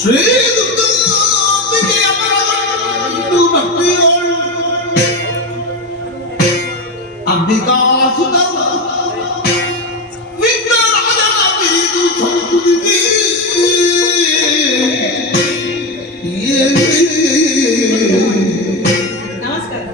ಶ್ರೀ ದುರ್ಗಾಂಬಿಕೆಯ ಪರಮಂದು ಭಕ್ತಿಯೋಳ್ ಅಂಬಿಕಾ ಸುತವ ವಿಘ್ನರಾಜನ ಬಿರಿದು ಸಂತುಲಿಸಿ ನಮಸ್ಕಾರ.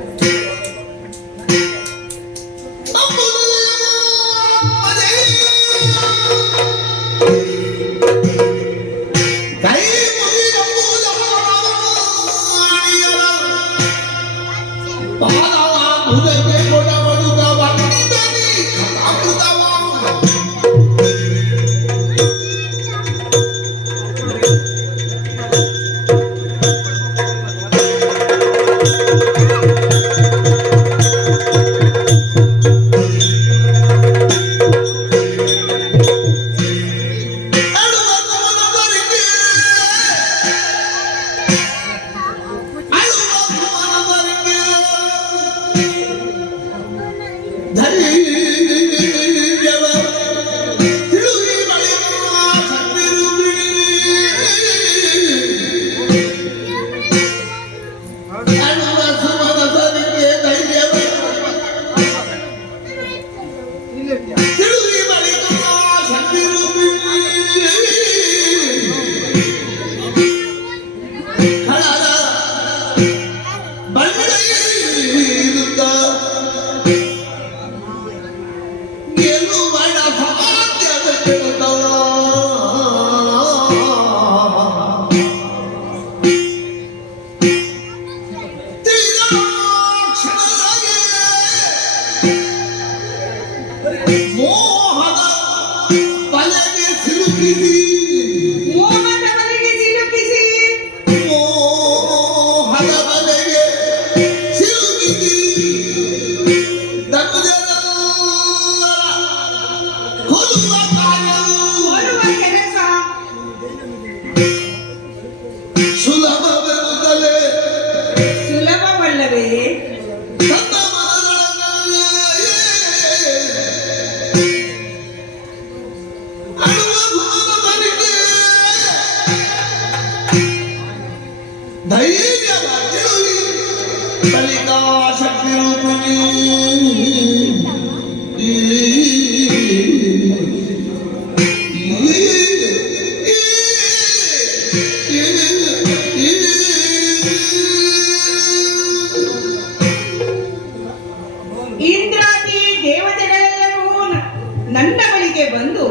ಸುಲಭವಲ್ಲವೇ? ಇಂದ್ರಾದಿ ದೇವತೆಗಳೆಲ್ಲರೂ ನನ್ನ ಬಳಿಗೆ ಬಂದು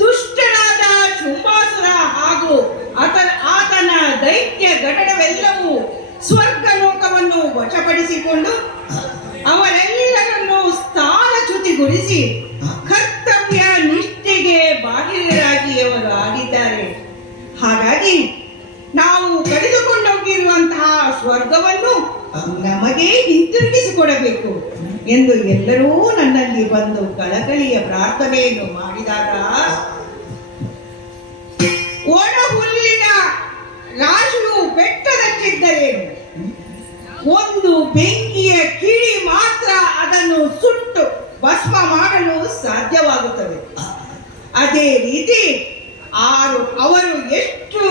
ದುಷ್ಟನಾದ ಶುಂಭಾಸುರ ಹಾಗೂ ಆತನ ದೈತ್ಯ ಘಟಕವೆಲ್ಲವೂ ಸ್ವರ್ಗ ಲೋಕವನ್ನು ವಶಪಡಿಸಿಕೊಂಡು ಅವರೆಲ್ಲರನ್ನು ಸ್ಥಾನಚ್ಯುತಿಗೊಳಿಸಿ ಕರ್ತವ್ಯ ನಿಷ್ಠೆಗೆ ಬಾಹಿರರಾಗಿ ಅವರು ಆಗಿದ್ದಾರೆ. ಹಾಗಾಗಿ ನಾವು ಕಳೆದುಕೊಂಡೋಗಿರುವಂತಹ ಸ್ವರ್ಗವನ್ನು ನಮಗೆ ಹಿಂತಿರುಗಿಸಿಕೊಡಬೇಕು ಎಂದು ಎಲ್ಲರೂ ನನ್ನಲ್ಲಿ ಬಂದು ಕಳಕಳಿಯ ಪ್ರಾರ್ಥನೆಯನ್ನು ಮಾಡಿದಾಗ ಒಣ ಹುಲ್ಲಿನ ರಾಶಿಯು ಬೆಟ್ಟದಷ್ಟಿದ್ದರೇನು, ಒಂದು ಬೆಂಕಿಯ ಕಿಡಿ ಮಾತ್ರ ಅದನ್ನು ಸುಟ್ಟು ಭಸ್ಮ ಮಾಡಲು ಸಾಧ್ಯವಾಗುತ್ತದೆ. ಅದೇ ರೀತಿ ಅವರು ಎಷ್ಟು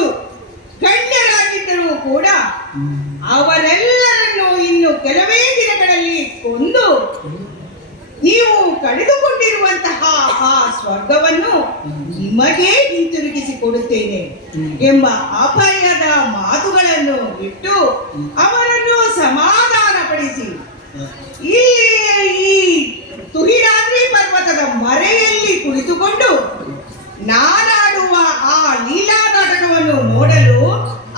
ಗಣ್ಯರಾಗಿದ್ದರೂ ಕೂಡ ಅವರೆಲ್ಲರನ್ನು ಇನ್ನು ಕೆಲವೇ ದಿನಗಳಲ್ಲಿ ಕೊಂದು ನೀವು ಕಳೆದುಕೊಂಡಿರುವಂತಹ ಆ ಸ್ವರ್ಗವನ್ನು ನಿಮಗೆ ಹಿಂತಿರುಗಿಸಿಕೊಡುತ್ತೇನೆ ಎಂಬ ಅಭಯದ ಮಾತುಗಳನ್ನು ಬಿಟ್ಟು ಅವರನ್ನು ಸಮಾಧಾನಪಡಿಸಿ ಈ ತುಹಿರಾದ್ರಿ ಪರ್ವತದ ಮರೆಯಲ್ಲಿ ಕುಳಿತುಕೊಂಡು ನಾನಾಡುವ ಆ ಲೀಲಾ ನಾಟಕವನ್ನು ನೋಡಲು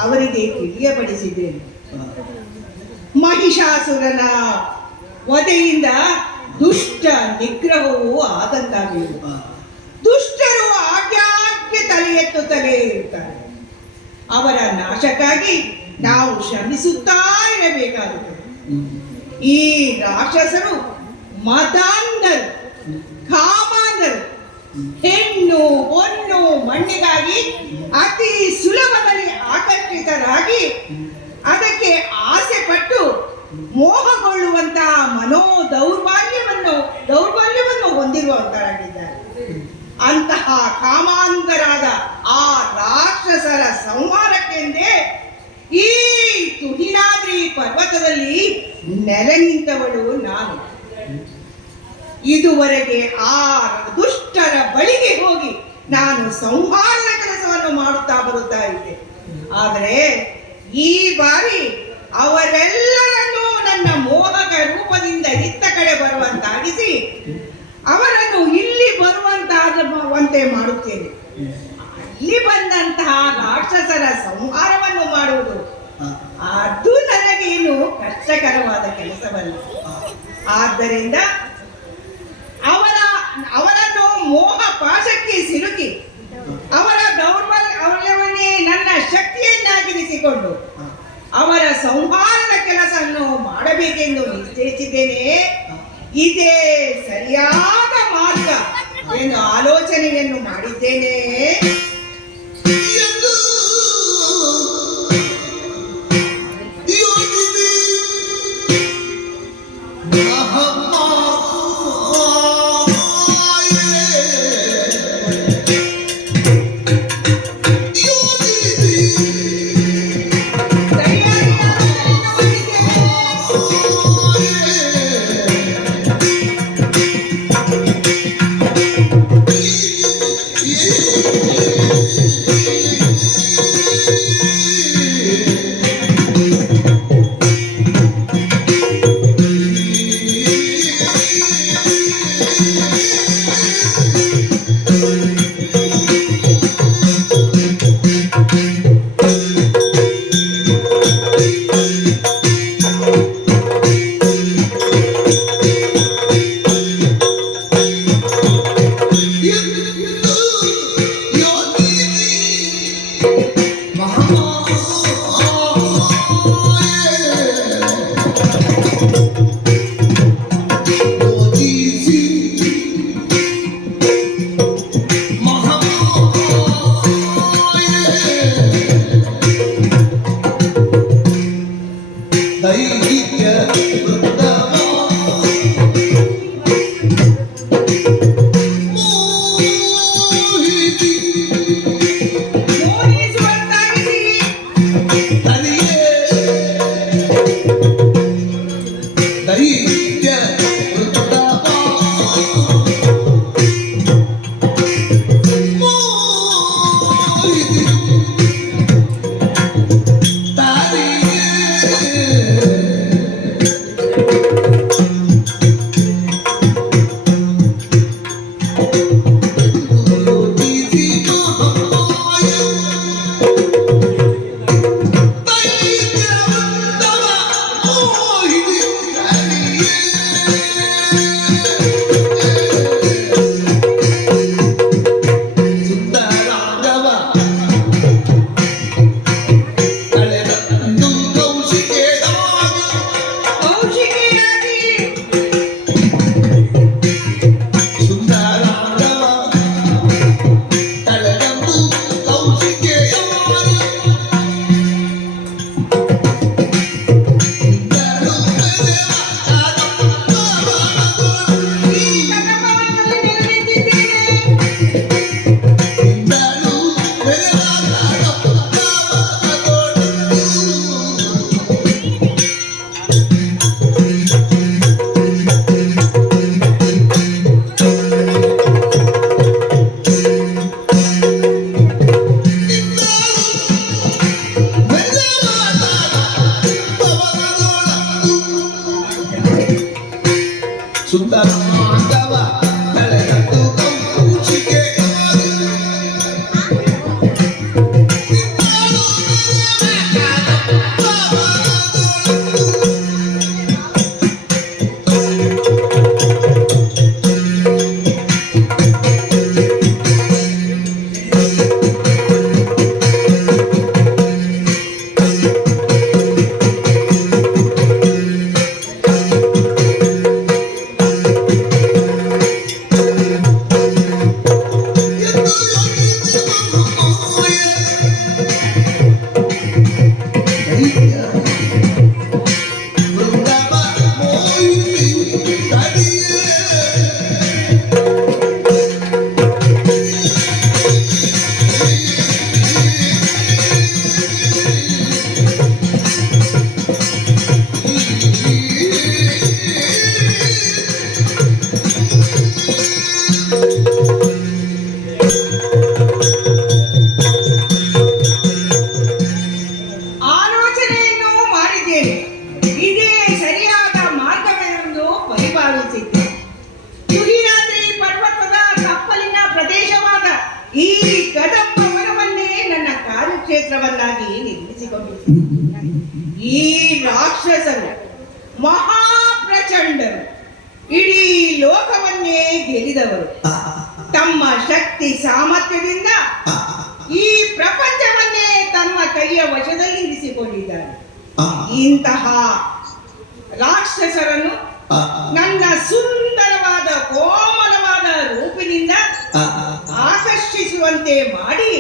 ಅವರಿಗೆ ತಿಳಿಯಪಡಿಸಿದ್ದೇನೆ. ಮಹಿಷಾಸುರನ ವಧೆಯಿಂದ ದುಷ್ಟ ನಿಗ್ರಹವು ಆದಂತಾಗಿಲ್ಲ. ದುಷ್ಟರು ಆಗಾಗ್ಗೆ ತಲೆ ಎತ್ತುತ್ತಲೇ ಇರುತ್ತಾರೆ. ಅವರ ನಾಶಕ್ಕಾಗಿ ನಾವು ಶ್ರಮಿಸುತ್ತಾ ಇರಬೇಕಾಗುತ್ತದೆ. ಈ ರಾಕ್ಷಸರು ಮದಾಂಧರು, ಕಾಮಾಂಧರು, ಹೆಣ್ಣು ಹೊನ್ನು ಮಣ್ಣಿಗಾಗಿ ಅತಿ ಸುಲಭದಲ್ಲಿ ಆಕರ್ಷಿತರಾಗಿ ಅದಕ್ಕೆ ಆಸೆ ಪಟ್ಟು ಮೋಹಗೊಳ್ಳುವಂತಹ ದೌರ್ಬಲ್ಯವನ್ನು ಹೊಂದಿರುವಂತರಾಗಿದ್ದಾರೆ. ಅಂತಹ ಕಾಮಾಂಧರಾದ ಆ ರಾಕ್ಷಸರ ಸಂಹಾರಕ್ಕೆಂದೇ ಈ ತುಹಿನಾದ್ರಿ ಪರ್ವತದಲ್ಲಿ ನೆಲೆ ನಿಂತವಳು ನಾನು. ಇದುವರೆಗೆ ಆ ದುಷ್ಟರ ಬಳಿಗೆ ಹೋಗಿ ನಾನು ಸಂಹಾರದ ಕೆಲಸವನ್ನು ಮಾಡುತ್ತಾ ಬರುತ್ತಾ ಇದ್ದೆ. ಆದರೆ ಈ ಬಾರಿ ಅವರೆಲ್ಲರನ್ನೂ ನನ್ನ ಮೋಹಕ ರೂಪದಿಂದ ಇತ್ತ ಕಡೆ ಬರುವಂತಾಗಿಸಿ ಅವರನ್ನು ಇಲ್ಲಿ ಬರುವಂತೆ ಮಾಡುತ್ತೇನೆ. ಇಲ್ಲಿ ಬಂದಂತಹ ರಾಕ್ಷಸರ ಸಂಹಾರವನ್ನು ಮಾಡುವುದು ಅದು ನನಗೇನು ಕಷ್ಟಕರವಾದ ಕೆಲಸವಲ್ಲ. ಆದ್ದರಿಂದ ಅವರನ್ನು ಮೋಹ ಪಾಶಕ್ಕೆ ಸಿಲುಕಿ ಅವರ ದೌರ್ಬಲ್ಯವನ್ನೇ ನನ್ನ ಶಕ್ತಿಯನ್ನಾಗಿರಿಸಿಕೊಂಡು ಅವರ ಸಂಹಾರದ ಕೆಲಸವನ್ನು ಮಾಡಬೇಕೆಂದು ನಿಶ್ಚಯಿಸಿದ್ದೇನೆ. ಇದೇ ಸರಿಯಾದ ಮಾರ್ಗ ಎಂದು ಆಲೋಚನೆಯನ್ನು ಮಾಡಿದ್ದೇನೆ. ಎಂದು ಯೋಚಿಸಿ ಕ್ಷೇತ್ರವನ್ನಾಗಿ ನಿರ್ಮಿಸಿಕೊಂಡಿದ್ದರು. ಈ ರಾಕ್ಷಸರು ಮಹಾಪ್ರಚಂಡರು, ಇಡೀ ಲೋಕವನ್ನೇ ಗೆಲ್ಲಿದವರು. ತಮ್ಮ ಶಕ್ತಿ ಸಾಮರ್ಥ್ಯದಿಂದ ಈ ಪ್ರಪಂಚವನ್ನೇ ತಮ್ಮ ಕೈಯ ವಶದಲ್ಲಿ ಇರಿಸಿಕೊಂಡಿದ್ದಾರೆ. ಇಂತಹ ರಾಕ್ಷಸರನ್ನು ನನ್ನ ಸುಂದರವಾದ ಕೋಮಲವಾದ ರೂಪಿನಿಂದ ಆಕರ್ಷಿಸುವಂತೆ ಮಾಡಿ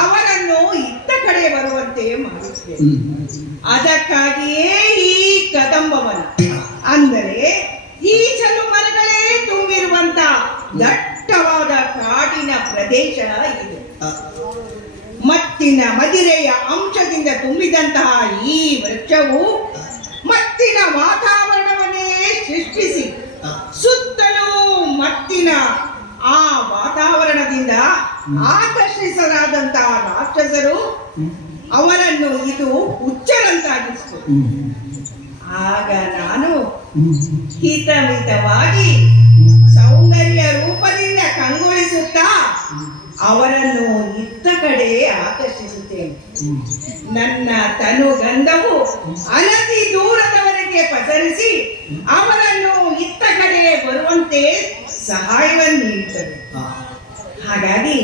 ಅವರನ್ನು ಇತ್ತ ಕಡೆ ಬರುವಂತೆ ಮಾಡುತ್ತೇನೆ. ಅದಕ್ಕಾಗಿಯೇ ಈ ಕದಂಬವನ, ಅಂದರೆ ಈಚಲು ಮರಗಳೇ ತುಂಬಿರುವಂತ ದಟ್ಟವಾದ ಕಾಡಿನ ಪ್ರದೇಶ ಇದೆ. ಮತ್ತಿನ ಮದಿರೆಯ ಅಂಶದಿಂದ ತುಂಬಿದಂತಹ ಈ ವೃಕ್ಷವು ಮತ್ತಿನ ವಾತಾವರಣವನ್ನೇ ಸೃಷ್ಟಿಸಿ ಸುತ್ತಲೂ ಮತ್ತಿನ ಆ ವಾತಾವರಣದಿಂದ ಆಕರ್ಷಿಸಲಾದಂತಹ ರಾಕ್ಷಸರು ಅವರನ್ನು ಇದು ಹುಚ್ಚರಂತಾಗಿತ್ತು. ಆಗ ನಾನು ಹಿತಮಿತವಾಗಿ ಸೌಂದರ್ಯ ರೂಪದಿಂದ ಕಂಗೊಳಿಸುತ್ತಾ ಅವರನ್ನು ಇತ್ತ ಕಡೆ ಆಕರ್ಷಿಸುತ್ತೇನೆ. ನನ್ನ ತನುಗಂಧವು ಅನತಿ ದೂರದವರೆಗೆ ಪಸರಿಸಿ ಅವರನ್ನು ಇತ್ತ ಕಡೆ ಬರುವಂತೆ ಸಹಾಯವನ್ನು ನೀಡುತ್ತದೆ. ಹಾಗಾಗಿ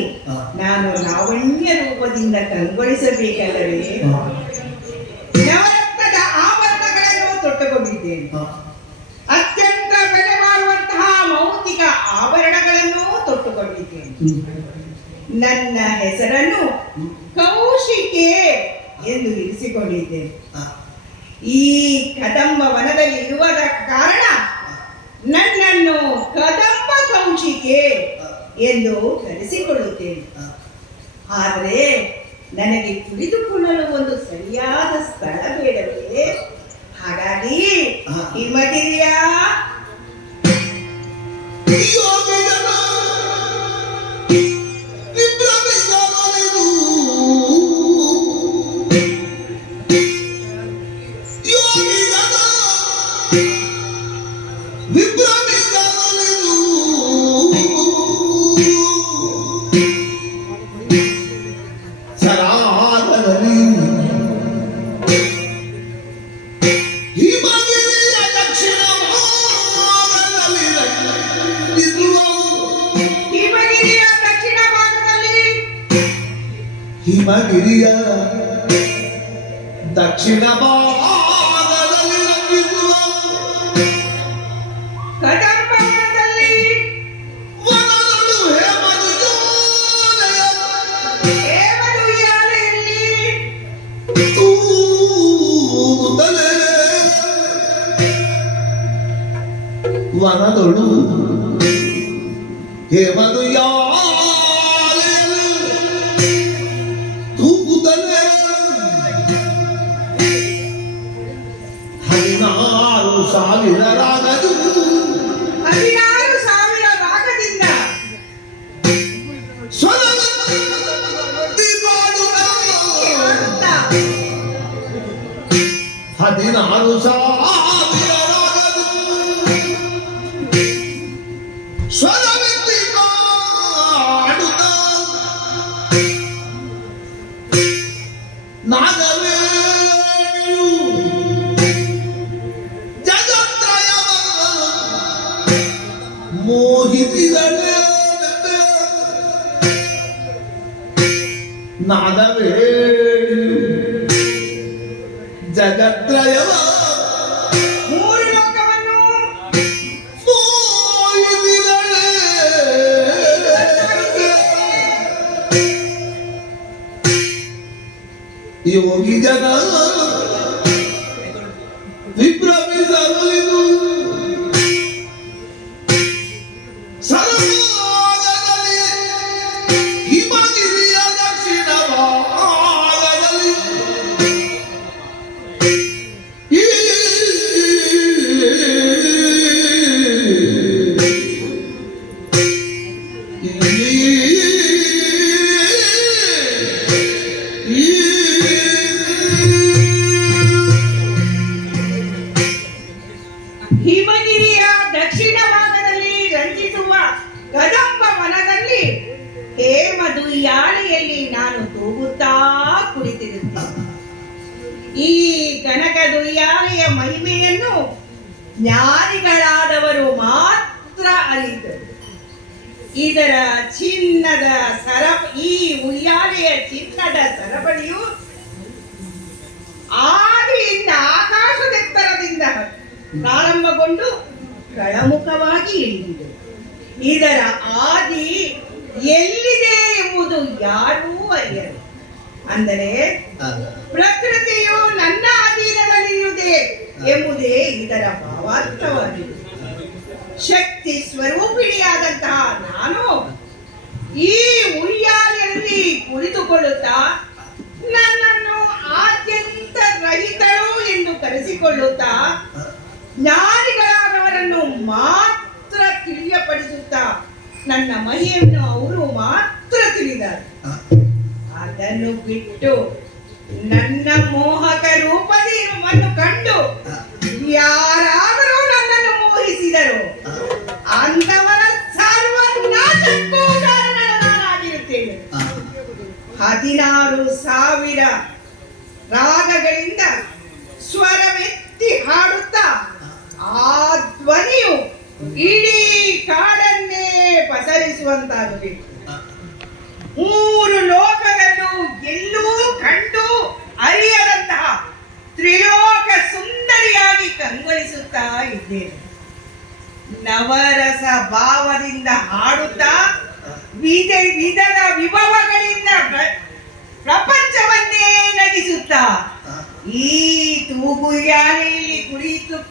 ನಾನು ಲಾವಣ್ಯ ರೂಪದಿಂದ ಕಂಗೊಳಿಸಬೇಕಲ್ಲವೇ? ನವರತ್ನದ ಆಭರಣಗಳನ್ನು ತೊಟ್ಟುಕೊಂಡಿದ್ದೇನೆ. ಅತ್ಯಂತ ಬೆಲೆ ಬಾಳುವಂತಹ ಮೌಕ್ತಿಕ ಆಭರಣಗಳನ್ನು ತೊಟ್ಟುಕೊಂಡಿದ್ದೇನೆ. ನನ್ನ ಹೆಸರನ್ನು ಕೌಶಿಕೆ ಎಂದು ಇರಿಸಿಕೊಂಡಿದ್ದೇನೆ. ಈ ಕದಂಬ ವನದಲ್ಲಿ ಇರುವುದ ಕಾರಣ ನನ್ನನ್ನು ಕದಂಬ ಕೌಶಿಕೆ ಎಂದು ಕರೆಸಿಕೊಳ್ಳುತ್ತೇನೆ. ಆದರೆ ನನಗೆ ಕುಳಿತುಕೊಳ್ಳಲು ಒಂದು ಸರಿಯಾದ ಸ್ಥಳ ಬೇಡವೇ? ಹಾಗಾಗಿ ಹಿಮಗಿರಿಯ ಹಿಮಗಿರಿಯ ದಕ್ಷಿಣ ಭಾಗದಲ್ಲಿ ರಂಗಿಸುವ ಕದಂಬ ವನದಲ್ಲಿ ವನಗಳು ಹೇಮದುಯ್ಯಾಲೆಯಲ್ಲಿ ತೂಗುತ್ತಲೇ ವನದೊಳು ತೂಗುತ್ತಲೇ 16,000 ರಾಗದು 16,000 ರಾಗದಿಂದ ಸ್ವರವೃತ್ತಿ ಮಾಡುತ್ತಾ 16,000 ರಾಗದು ಸ್ವರವೃತ್ತಿ ಮಾಡುತ್ತಾ ನಾಗವೇಣಿಯು ಜಗತ್ರಯವ ಮೋಹಿಸಿದಳೆ. ನಾಗವೇಣಿಯು ಜಗತ್ರಯವ ಮೂರು ಲೋಕವನ್ನು ಮೋಹಿಸಿದಳೆ. ಯೋಗಿ ಜನ ವಿಭ್ರಮಿಸಲಿದು ಸರ್ವೋದದಲ್ಲಿ ಹಿಮಗಿರಿಯ ದಕ್ಷಿಣ ಭಾಗದಲ್ಲಿ ಈ ಹಿಮಗಿರಿಯ ದಕ್ಷಿಣ ಭಾಗದಲ್ಲಿ ರಂಜಿಸುವ ಕದಂಬ ವನದಲ್ಲಿ ಹೇಮದುಯ್ಯಾಲೆಯಲ್ಲಿ ನಾನು ತೂಗುತ್ತಾ ಕುಳಿತು ಈ ಕನಕದುಯ್ಯಾಲೆಯ ಮಹಿಮೆಯನ್ನು ಜ್ಞಾನಿಗಳಾದವರು ಮಾತ್ರ ಅರಿತರು. ಇದರ ಚಿನ್ನದ ಈ ಉಯ್ಯಾಲೆಯ ಚಿನ್ನದ ಸರಪಳಿಯು ಆದಿಯಿಂದ ಆಕಾಶದೆತ್ತರದಿಂದ ಪ್ರಾರಂಭಗೊಂಡು ಕೆಳಮುಖವಾಗಿ ಇಳಿದಿದೆ. ಇದರ ಆದಿ ಎಲ್ಲಿದೆ ಎಂಬುದು ಯಾರೂ ಅರಿಯರು. ಅಂದರೆ ಪ್ರಕೃತಿಯು ನನ್ನ ಅಧೀನದಲ್ಲಿರುವುದೇ ಎಂಬುದೇ ಇದರ ಭಾವಾರ್ಥವಾಗಿದೆ. ಶಕ್ತಿ ಸ್ವರೂಪಿಣಿಯಾದಂತಹ ನಾನು ಈ ಉಯ್ಯಾಲೆಯಲ್ಲಿ ಕುಳಿತುಕೊಳ್ಳುತ್ತಾ ನನ್ನನ್ನು ಆದ್ಯಂತ ರಹಿತಳು ಎಂದು ಕರೆಸಿಕೊಳ್ಳುತ್ತಾ ಜ್ಞಾನಿಗಳಾದವರನ್ನು ಮಾತ್ರ ತಿಳಿಯಪಡಿಸುತ್ತಾ ನನ್ನ ಮಹಿಮೆಯನ್ನು ಅವರು ಮಾತ್ರ ತಿಳಿದರು. ಅದನ್ನು ಬಿಟ್ಟು ನನ್ನ ಮೋಹಕ ರೂಪವನ್ನು ಕಂಡು ಯಾರಾದರೂ ನನ್ನನ್ನು ಮೋಹಿಸಿದರು ಅಂತವರ ಸರ್ವನಾಶಕ್ಕೂ ಕಾರಣನಾಗಿರುತ್ತೇನೆ. 16,000 ರಾಗಗಳಿಂದ ಸ್ವರವೆತ್ತಿ ಹಾಡುತ್ತಾ ಆ ಧ್ವನಿಯು ಇಡೀ ಕಾಡನ್ನೇ ಪಸರಿಸುವಂತಾಗಬೇಕು. 3 ಲೋಕಗಳನ್ನು ಎಲ್ಲೂ ಕಂಡು ಅರಿಯದಂತಹ ತ್ರಿಲೋಕ ಸುಂದರಿಯಾಗಿ ಕಂಗೊಳಿಸುತ್ತಾ ಇದ್ದೇನೆ. ನವರಸ ಭಾವದಿಂದ ಹಾಡುತ್ತಾ ವಿಧದ ವಿಭವಗಳಿಂದ ಪ್ರಪಂಚವನ್ನೇ ನಗಿಸುತ್ತಾ ಈ ತೂಗುಯ್ಯಾಲೆಯಲ್ಲಿ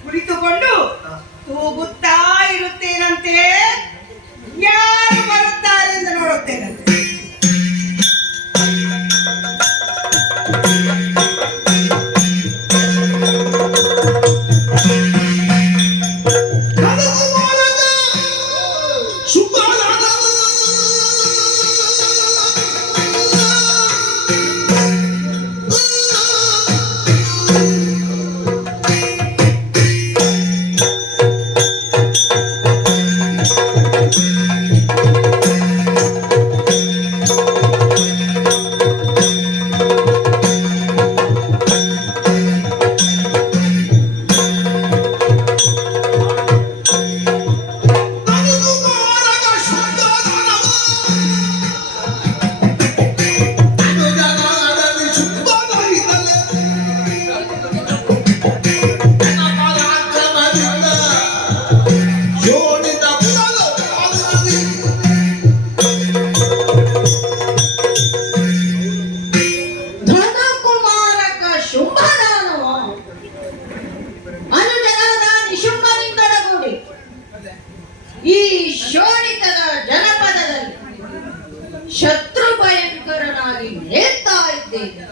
ಕುಳಿತುಕೊಂಡು ತೂಗುತ್ತಾ ಇರುತ್ತೇನಂತೆ. ಯಾರು ಬರುತ್ತಾರೆ ಎಂದು ನೋಡುತ್ತೇನಂತೆ. ಈ ಶೋಣಿತದ ಜನಪದದಲ್ಲಿ ಶತ್ರು ಭಯಂಕರನಾಗಿ ಮೆರೆಯುತ್ತಾ ಇದ್ದೇನೆ.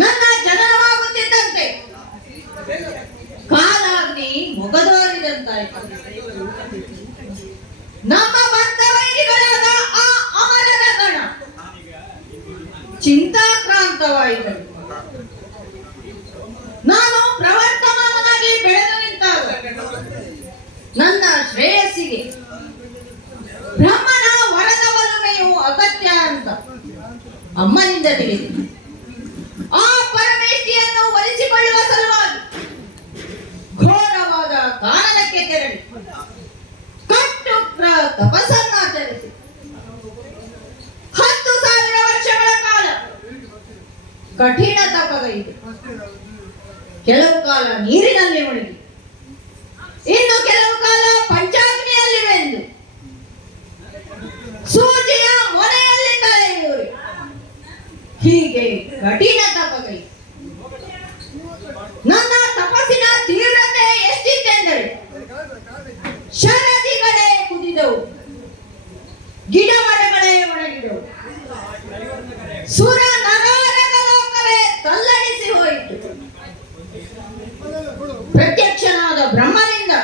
ನನ್ನ ಜನನವಾಗುತ್ತಿದ್ದಂತೆ ಕಾಲಾಗ್ನಿ ಮೊಗದೋರಿದಂತಾಯಿತು. ನಮ್ಮ ಬದ್ಧವೈರಿಗಳಾದ ಆ ಅಮರರ ಗಣ ಚಿಂತಾಕ್ರಾಂತವಾಯಿತು. ನಾನು ಪ್ರವರ್ತಮಾನನಾಗಿ ಬೆಳೆದು ನಿಂತಾಗ ನನ್ನ ಶ್ರೇಯಸ್ಸಿಗೆ ಬ್ರಹ್ಮನ ವರದ ಒಲುಮೆಯು ಅಗತ್ಯ ಅಂತ ಅಮ್ಮನಿಂದ ತಿಳಿದು ಆ ಪರಮೇಷ್ಠಿಯನ್ನು ಒಲಿಸಿಕೊಳ್ಳುವ ಸಲುವಾಗಿ ಘೋರವಾದ ಕಾನನಕ್ಕೆ ತೆರಳಿ ಕಟ್ಟುಗ್ರ ತಪಸ್ಸನ್ನಾಚರಿಸಿ 10,000 ವರ್ಷಗಳ ಕಾಲ ಕಠಿಣ ತಪಗೈದು. ಕೆಲವು ಕಾಲ ನೀರಿನಲ್ಲಿ ಮುಳುಗಿ, ಇನ್ನು ಕೆಲವು ಕಾಲ ಪಂಚಾಗ್ನಿಯಲ್ಲಿ ಬೆಂದು, ಸೂಜಿಯ ಮೊನೆಯಲ್ಲಿ ತಲೆಯೂರಿ ಹೀಗೆ ಕಠಿಣ ತಪಗೈ. ನನ್ನ ತಪಸ್ಸಿನ ತೀವ್ರತೆ ಎಷ್ಟಿತ್ತೆಂದರೆ ಶರದಿಗಳೇ ಕುದಿದವು, ಗಿಡ ಮರಗಳೇ ಒಣಗಿದವು, ಸುರ ನಗಾರಕ ಲೋಕವೇ ತಲ್ಲಣಿಸಿ ಹೋಯಿತು. ಪ್ರತ್ಯಕ್ಷನಾದ ಬ್ರಹ್ಮನಿಂದ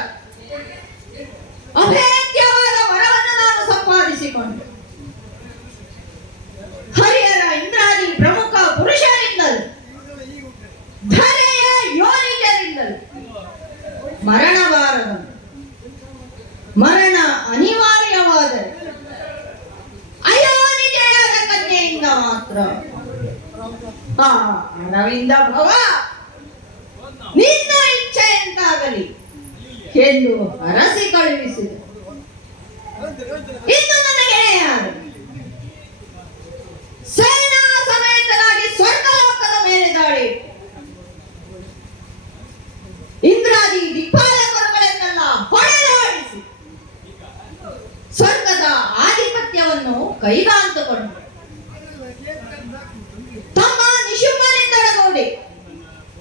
ಅಭೇದ್ಯವಾದ ವರವನ್ನು ನಾನು ಸಂಪಾದಿಸಿಕೊಂಡೆ. ಹರಿಹರ ಇಂದ್ರಾದಿ ಪ್ರಮುಖ ಪುರುಷರಿಂದಲೂ ಧರೆಯ ಯೋನಿಜರಿಂದಲೂ ಮರಣಬಾರದು. ಮರಣ ಅನಿವಾರ್ಯವಾದರೆ ಅಯೋನಿಜೆಯಾದ ಕನ್ಯೆಯಿಂದ ಮಾತ್ರ. ಆ ಅರವಿಂದ ಭವ ನಿನ್ನ ಇಚ್ಛೆ ಎಂತಾಗಲಿ ಎಂದು ಹರಸಿ ಕಳುಹಿಸಿದೆ. ಇನ್ನು ನನಗೆ ಸೇನಾ ಸಮೇತರಾಗಿ ಸ್ವರ್ಗಲೋಕದ ಮೇಲೆ ದಾಳಿ ಇಂದ್ರಾದಿ ದಿಕ್ಪಾಲಕರುಗಳನ್ನೆಲ್ಲ ಹೊಡೆದಾಡಿಸಿ ಸ್ವರ್ಗದ ಆಧಿಪತ್ಯವನ್ನು ಕೈಗಾಂತುಕೊಂಡು ತಮ್ಮ ನಿಶುಂಭನಿಂದೊಳಗೂಡಿ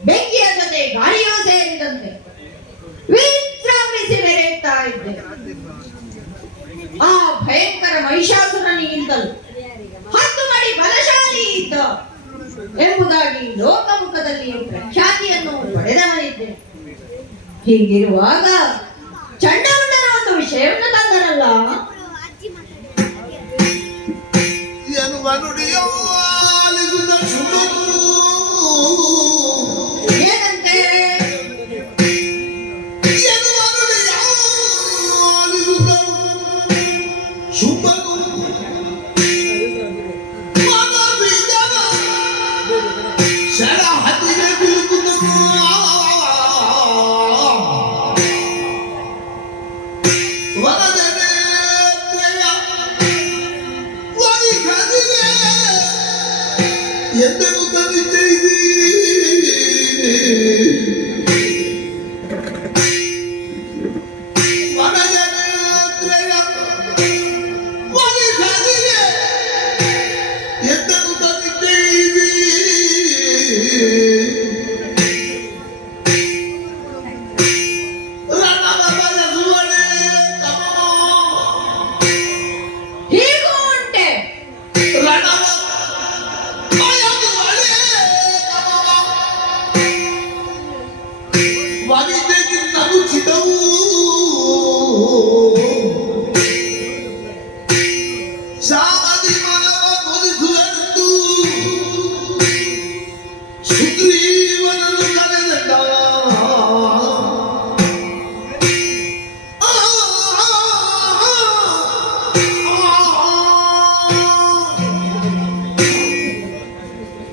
ಬೆಂಕಿಯ ಜೊತೆ ಗಾಳಿಯೂ ಸೇರಿದಂತೆ ವಿಜೃಂಭಿಸಿ ಮೆರೆಯುತ್ತಾ ಇದ್ದೆ. ಆ ಭಯಂಕರ ಮಹಿಷಾಸುರನಿಗಿಂತಲೂ 10 ಮಡಿ ಬಲಶಾಲಿ ಇದ್ದ ಎಂಬುದಾಗಿ ಲೋಕಮುಖದಲ್ಲಿ ಪ್ರಖ್ಯಾತಿಯನ್ನು ಪಡೆದವನಿದ್ದೆ. ಹೀಗಿರುವಾಗ ಚಂಡಮುಂಡನ ಒಂದು ವಿಷಯವನ್ನು ತಂದರಲ್ಲ. ಎನ್ನುವ ನುಡಿಯೋ ಆಲಿಸುತ್ತ ಶುಭನು. ಏನಂತೆ? ಎನ್ನುವ ನುಡಿಯೋ ಆಲಿಸುತ್ತ ಶುಭನು. ಮನವಿದನ ಶರ ಹತ್ತಿಗೆ ಬೀಳುತ್ತನು. ವರದನೇತ್ರೆಯ ವರಿಖದಿವೆ ಎಂದೆನುತ್ತ ನಿಶ್ಚಯಿಸಿ ವರದನೇತ್ರೆಯ ವರಿಖದಿವೆ ಎಂದೆನುತ್ತ ನಿಶ್ಚಯಿಸಿ ಹೀಗೂ ಉಂಟೆ. ಸುಗ್ರೀವನನ್ನು ಕರೆದಂಡ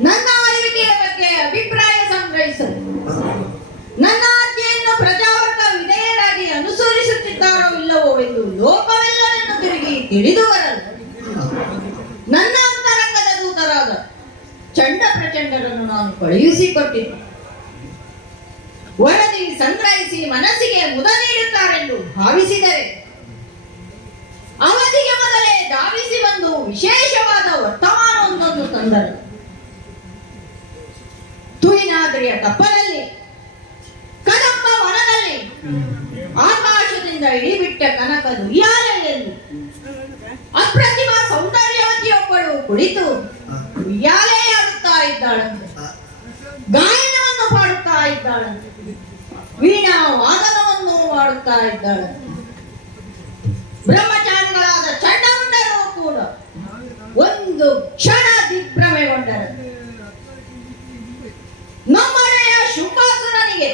ನನ್ನ ಆಳ್ವಿಕೆಯ ಬಗ್ಗೆ ಅಭಿಪ್ರಾಯ ಸಂಗ್ರಹಿಸಲು ನನ್ನ ಆಜ್ಞೆಯನ್ನು ಪ್ರಜಾವರ್ಗ ವಿಧೇಯರಾಗಿ ಅನುಸರಿಸುತ್ತಿದ್ದಾರೋ ಇಲ್ಲವೋ ಎಂದು ಲೋಕವೆಲ್ಲರನ್ನು ತಿರುಗಿ ತಿಳಿದು ಬರಲು ನನ್ನ ಅಂತರಂಗದ ದೂತರಾದ ಚಂಡ ಪ್ರಚಂಡರನ್ನು ನಾನು ಕಳುಹಿಸಿಕೊಟ್ಟಿದ್ದೆ. ವರದಿ ಸಂಗ್ರಹಿಸಿ ಮನಸ್ಸಿಗೆ ಮುದ ನೀಡುತ್ತಾರೆಂದು ಭಾವಿಸಿದರೆ ಅವಧಿಗೆ ಮೊದಲೇ ಧಾವಿಸಿ ಬಂದು ವಿಶೇಷವಾದ ವರ್ತಮಾನವೊಂದನ್ನು ತಂದರು. ತುಳಿನಾದ್ರಿಯ ತಪ್ಪಲಲ್ಲಿ ಕದಂಬ ವನದಲ್ಲಿ ಆಕಾಶದಿಂದ ಇಳಿಬಿಟ್ಟ ಕನಕ ಉಯ್ಯಾಲೆಯಲ್ಲಿ ಅಪ್ರತಿಮ ಸೌಂದರ್ಯವತಿಯೊಬ್ಬಳು ಕುಳಿತು ಉಯ್ಯಾಲೆಯಾಡುತ್ತಾ ಇದ್ದಾಳಂತೆ. ಗಾಯನವನ್ನು ಪಾಡುತ್ತಾ ಇದ್ದಾಳಂತೆ. ವೀಣಾ ವಾದನವನ್ನು ಮಾಡುತ್ತಾ ಇದ್ದಾಳಂತೆ. ಬ್ರಹ್ಮಚಾರಿಗಳಾದ ಚಂಡಮುಂಡರು ಕೂಡ ಒಂದು ಕ್ಷಣ ದಿಗ್ಭ್ರಮೆಗೊಂಡರು. ನಮ್ಮನೆಯ ಶುಂಭಾಸುರನಿಗೆ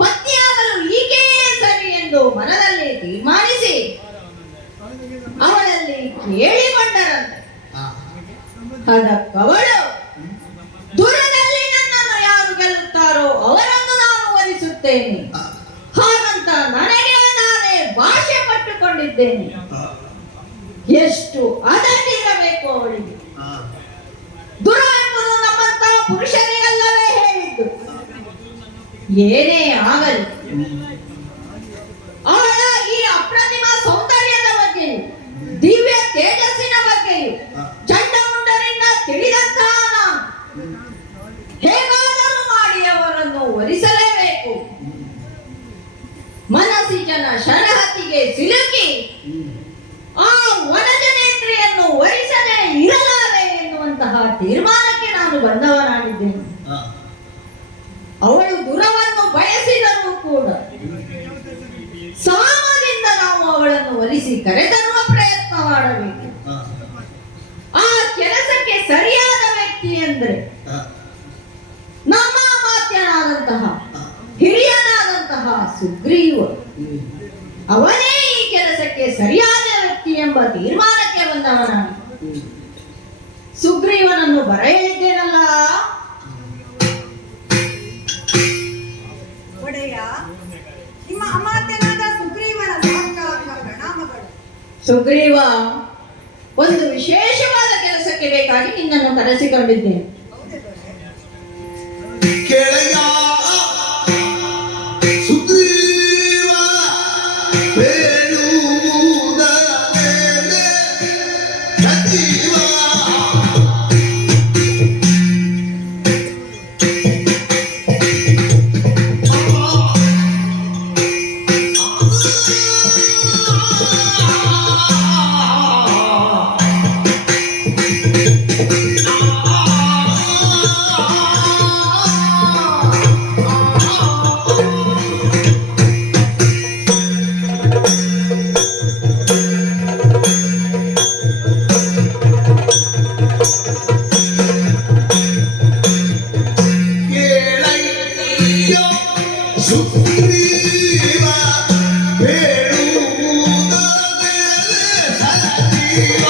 ಪತ್ನಿಯಾಗಲು ಈಕೆಯೇ ಸರಿ ಎಂದು ಮನದಲ್ಲಿ ತೀರ್ಮಾನಿಸಿ ಅವಳಲ್ಲಿ ಕೇಳಿಕೊಂಡರಂತೆ. ಅದಕ್ಕವಳು, ದೂರದಲ್ಲಿ ನನ್ನನ್ನು ಯಾರು ಗೆಲ್ಲುತ್ತಾರೋ ಅವರನ್ನು ನಾನು ವರಿಸುತ್ತೇನೆ, ಹಾಗಂತ ನನಗೆ ನಾನೇ ಭಾಷೆ ಪಟ್ಟುಕೊಂಡಿದ್ದೇನೆ. ಎಷ್ಟು ಅದಟ್ಟಿರಬೇಕು ಅವಳಿಗೆ. ದುರ ಎಂಬುದು ನಮ್ಮಂತ ಪುರುಷರಿಗಲ್ಲವೇ ಹೇಳಿದ್ದು. ಏನೇ ಆಗಲಿ ಅವಳ ಈ ಅಪ್ರತಿಮ ಸೌಂದರ್ಯದ ಬಗ್ಗೆಯೂ ದಿವ್ಯ ತೇಜಸ್ಸಿನ ಬಗ್ಗೆಯೂ ಚಂಡಮುಂಡರಿಂದ ತಿಳಿದಂತಹ ನಾನು ಹೇಗಾದರೂ ಮಾಡಿ ಅವರನ್ನು ವರಿಸಲೇಬೇಕು. ಮನಸ್ಸಿನ ಶರಹತಿಗೆ ಸಿಲುಕಿ ಆ ವನಜನೇತ್ರಿಯನ್ನು ವರಿಸದೆ ಇರಲಾರೆ ಎನ್ನುವಂತಹ ತೀರ್ಮಾನಕ್ಕೆ ನಾನು ಬಂದವನಾಗಿದ್ದೇನೆ. ಅವಳು ದುರವನ್ನು ಬಯಸಿದರೂ ಕೂಡ ಸಾಮದಿಂದ ನಾವು ಅವಳನ್ನು ಒಲಿಸಿ ಕರೆತರುವ ಪ್ರಯತ್ನ ಮಾಡಬೇಕು. ಆ ಕೆಲಸಕ್ಕೆ ಸರಿಯಾದ ವ್ಯಕ್ತಿ ಎಂದ್ರೆ ನಮ್ಮ ಮಾತ್ಯನಾದಂತಹ ಹಿರಿಯನಾದಂತಹ ಸುಗ್ರೀವ. ಅವನೇ ಈ ಕೆಲಸಕ್ಕೆ ಸರಿಯಾದ ವ್ಯಕ್ತಿ ಎಂಬ ತೀರ್ಮಾನಕ್ಕೆ ಬಂದವನಾಗಿ ಸುಗ್ರೀವನನ್ನು ಬರ ಹೇಳಿದ್ದೇನಲ್ಲ. ಸುಗ್ರೀವ, ಒಂದು ವಿಶೇಷವಾದ ಕೆಲಸಕ್ಕೆ ಬೇಕಾಗಿ ನಿನ್ನನ್ನು ಕರೆಸಿಕೊಂಡಿದ್ದೇನೆ. ಕೆಳಗ ಸುಗ್ರೀವ ಬೇಡುವುದ ಮೇಲೆ ಸಂಜೀವ. ಕೇಳಯ್ಯೋ ಸುಗ್ರೀವ ಬೇಡುವುದ ಮೇಲೆ ಸಂಜೀವ.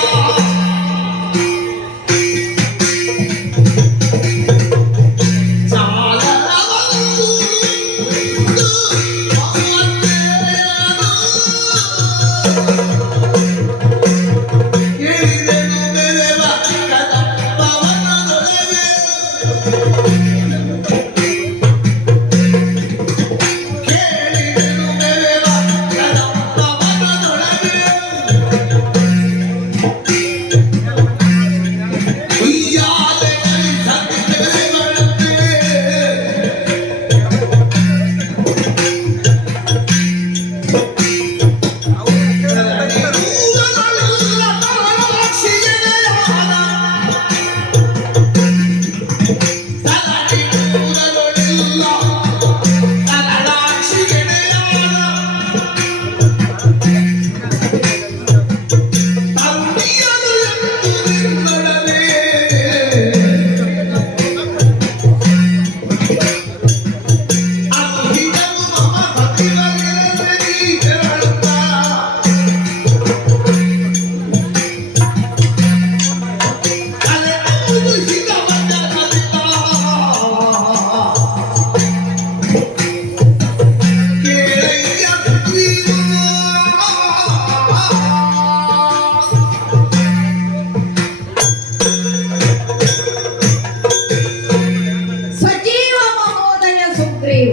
ಸಜೀವ ಮಹೋದಯ ಸುಗ್ರೀವ,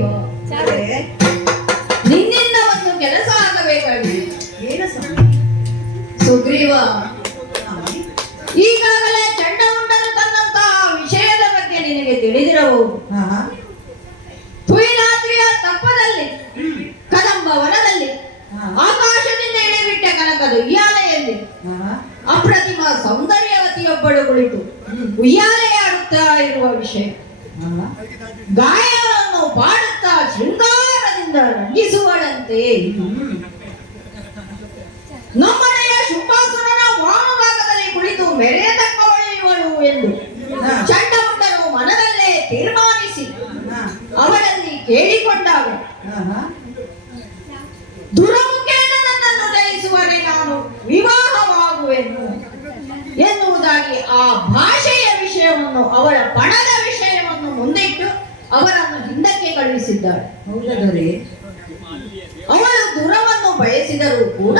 ನಿನ್ನಿಂದ ಒಂದು ಕೆಲಸ ಆಗಬೇಕಾಗಿದೆ. ಏನು ಸ್ವಾಮಿ? ಸುಗ್ರೀವ, ಈಗಾಗಲೇ ಚಂಡಮುಂಡನು ತನ್ನಂತಹ ವಿಷಯದ ಬಗ್ಗೆ ನಿನಗೆ ತಿಳಿದಿರಬಹುದು. ಹಾ ತುಯಿನಾದ್ರಿಯ ತಪ್ಪದಲ್ಲಿ, ಕದಂಬ ವನದಲ್ಲಿ, ಆಕಾಶದಿಂದ ಇಳಿಬಿಟ್ಟ ಕನಕದ ಉಯ್ಯಾಲೆಯಲ್ಲಿ ಅಪ್ರತಿಮ ಸೌಂದರ್ಯವತಿಯೊಬ್ಬಳು ಕುಳಿತು ಉಯ್ಯಾಲೆಯಾಡುತ್ತಾ ಇರುವ ವಿಷಯ, ಗಾಯವನ್ನು ಪಾಡುತ್ತಾ ಶೃಂಗಾರದಿಂದ ರಂಜಿಸುವಳಂತೆ. ನಮ್ಮನೆಯ ಶುಂಭಾಸುರನ ವಾಮಭಾಗದಲ್ಲಿ ಕುಳಿತು ಮೆರೆಯತಕ್ಕವಳು ಎಂದು ಚಂಡಮುಂಡನು ಮನದಲ್ಲೇ ತೀರ್ಮಾನಿಸಿ ಅವಳಲ್ಲಿ ಕೇಳಿಕೊಂಡಾಗ, ದುರಮುಖೇನ ನನ್ನನ್ನು ಜಯಿಸುವರೆ ನಾನು ವಿವಾಹವಾಗುವೆನು ಎನ್ನುವುದಾಗಿ ಆ ಭಾಷೆಯ ವಿಷಯವನ್ನು, ಅವಳ ಪಣದ ವಿಷಯವನ್ನು ಮುಂದಿಟ್ಟು ಅವರನ್ನು ಹಿಂದಕ್ಕೆ ಕಳುಹಿಸಿದ್ದಾಳೆ. ಹೌದರಿ? ಅವಳು ದುರವನ್ನು ಬಯಸಿದರೂ ಕೂಡ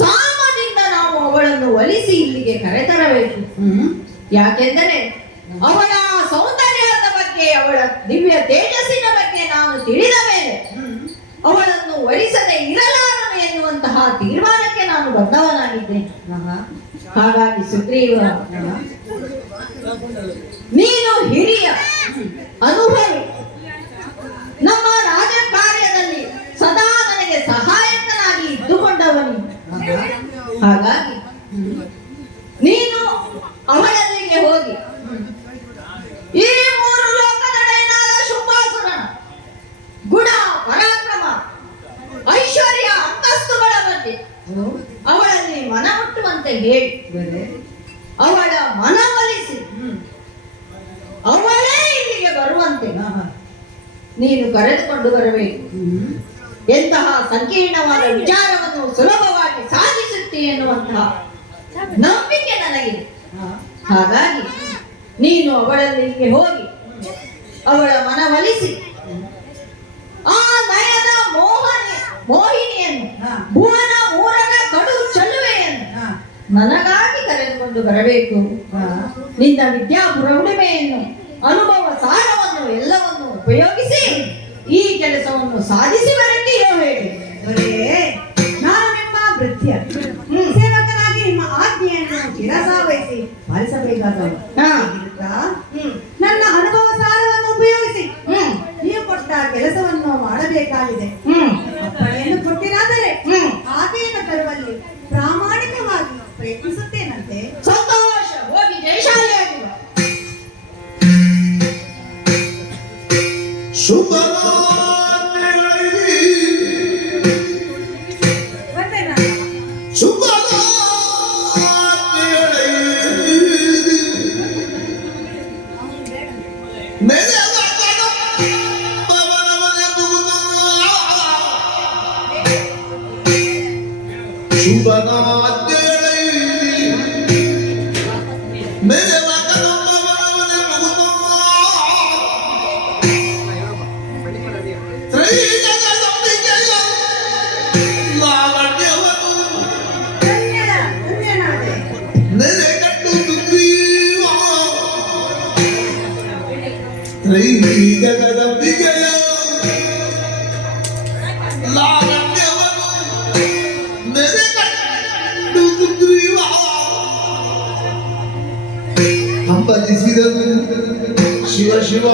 ಸಾಮದಿಂದ ನಾವು ಅವಳನ್ನು ಒಲಿಸಿ ಇಲ್ಲಿಗೆ ಕರೆತರಬೇಕು. ಯಾಕೆಂದರೆ ಅವಳ ಸೌಂದರ್ಯದ ಬಗ್ಗೆ, ಅವಳ ದಿವ್ಯ ತೇಜಸ್ಸಿನ ಬಗ್ಗೆ ನಾನು ತಿಳಿದ ಮೇಲೆ ಅವಳನ್ನು ಒಲಿಸದೆ ಇರಲಾರನು ಎನ್ನುವಂತಹ ತೀರ್ಮಾನಕ್ಕೆ ನಾನು ಬದ್ಧವನಾಗಿದ್ದೇನೆ. ಹಾಗಾಗಿ ಸುಗ್ರೀವ, ನೀನು ಹಿರಿಯ ಅನುಭವಿ, ನಮ್ಮ ರಾಜ ಕಾರ್ಯದಲ್ಲಿ ಸದಾ ನನಗೆ ಸಹಾಯಕನಾಗಿ ಇದ್ದುಕೊಂಡವನು. ಹಾಗಾಗಿ ನೀನು ಅವಳಲ್ಲಿಗೆ ಹೋಗಿ ಈ ಮೂರು ಲೋಕದೊಡೆಯನಾದ ಶುಂಭಾಸುರನ ಗುಣ, ಪರಾಕ್ರಮ, ಐಶ್ವರ್ಯ, ಅಂತಸ್ತುಗಳ ಬಗ್ಗೆ ಅವಳಲ್ಲಿ ಮನಮುಟ್ಟುವಂತೆ ಹೇಳಿ ಅವಳ ಮನವೊಲಿಸಿ ಅವಳೇ ಇಲ್ಲಿಗೆ ಬರುವಂತೆ ನೀನು ಕರೆದುಕೊಂಡು ಬರಬೇಕು. ಎಂತಹ ಸಂಕೀರ್ಣವಾದ ವಿಚಾರವನ್ನು ಸುಲಭವಾಗಿ ಸಾಧಿಸುತ್ತಿ ಎನ್ನುವಂತಹ ನಂಬಿಕೆ ನನಗಿದೆ. ಹಾಗಾಗಿ ನೀನು ಅವಳಲ್ಲಿಗೆ ಹೋಗಿ ಅವಳ ಮನವೊಲಿಸಿ ಆ ನಯನ ಮೋಹಿನಿಯನ್ನು ಭುವನ ನನಗಾಗಿ ಕರೆದುಕೊಂಡು ಬರಬೇಕು. ನಿನ್ನ ವಿದ್ಯಾ ಪ್ರೌಢಿಮೆಯನ್ನು, ಅನುಭವ ಸಾರವನ್ನು ಎಲ್ಲವನ್ನು ಉಪಯೋಗಿಸಿ ಈ ಕೆಲಸವನ್ನು ಸಾಧಿಸಿ ಬರಲಿಯೋ ಹೇಳಿ. ದೊರೆಯೇ, ನಾನು ನಿಮ್ಮ ಭೃತ್ಯ ಸೇವಕನಾಗಿ ನಿಮ್ಮ ಆಜ್ಞೆಯನ್ನು ಶಿರಸಾವಹಿಸಿ ಪಾಲಿಸಬೇಕಾದವ. ಹೀಗಿರುತ್ತಾ ನನ್ನ ಅನುಭವ ಸಾರವನ್ನು ಉಪಯೋಗಿಸಿ ನೀವು ಕೊಟ್ಟ ಕೆಲಸವನ್ನು ಮಾಡಬೇಕಾಗಿದೆ. ಅಪ್ಪಣೆಯನ್ನು ಕೊಟ್ಟಿರಾದರೆ ಆಕೆಯನ್ನು ತರುವಲ್ಲಿ ಪ್ರಾಮಾಣಿಕವಾಗಿ ಪ್ರಯತ್ನಿಸುತ್ತೇನಂತೆ. ಸಂತೋಷ, ಹೋಗಿ ಜಯಶಾಲಿಯಾಗುವ. ಜಗದಂಬಿಕೆಯ ಲಾವಣ್ಯವನ್ನು ನೆರೆಕಂಡು ಸುಗ್ರೀವ ಹಂಬಲಿಸಿದನು. ಶಿವ ಶಿವ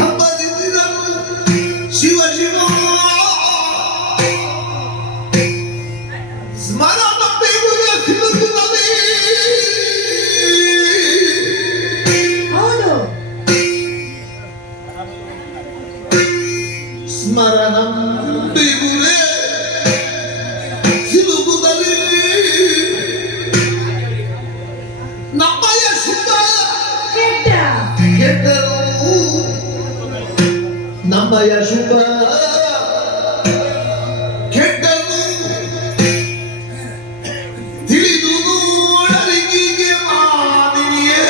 ಹಂಬಲಿಸಿದನು. ಶಿವ ಶಿವ ಸ್ಮರಣ ಬೇಗುವ ಸಿಲುಕುತ್ತದೆ. ಸ್ಮರಣಂ ಬಿಗುರೆ ಸಿಲುಕುದಲ್ಲಿ ನಮ್ಮಯ ಶುಭ ಕೆಟ್ಟರು. ನಮ್ಮಯ ಶುಭ ಕೆಟ್ಟರು ತಿಳಿದು ನೋಡಲಿಕ್ಕೆ ಮಾದಿನಿಯೇ.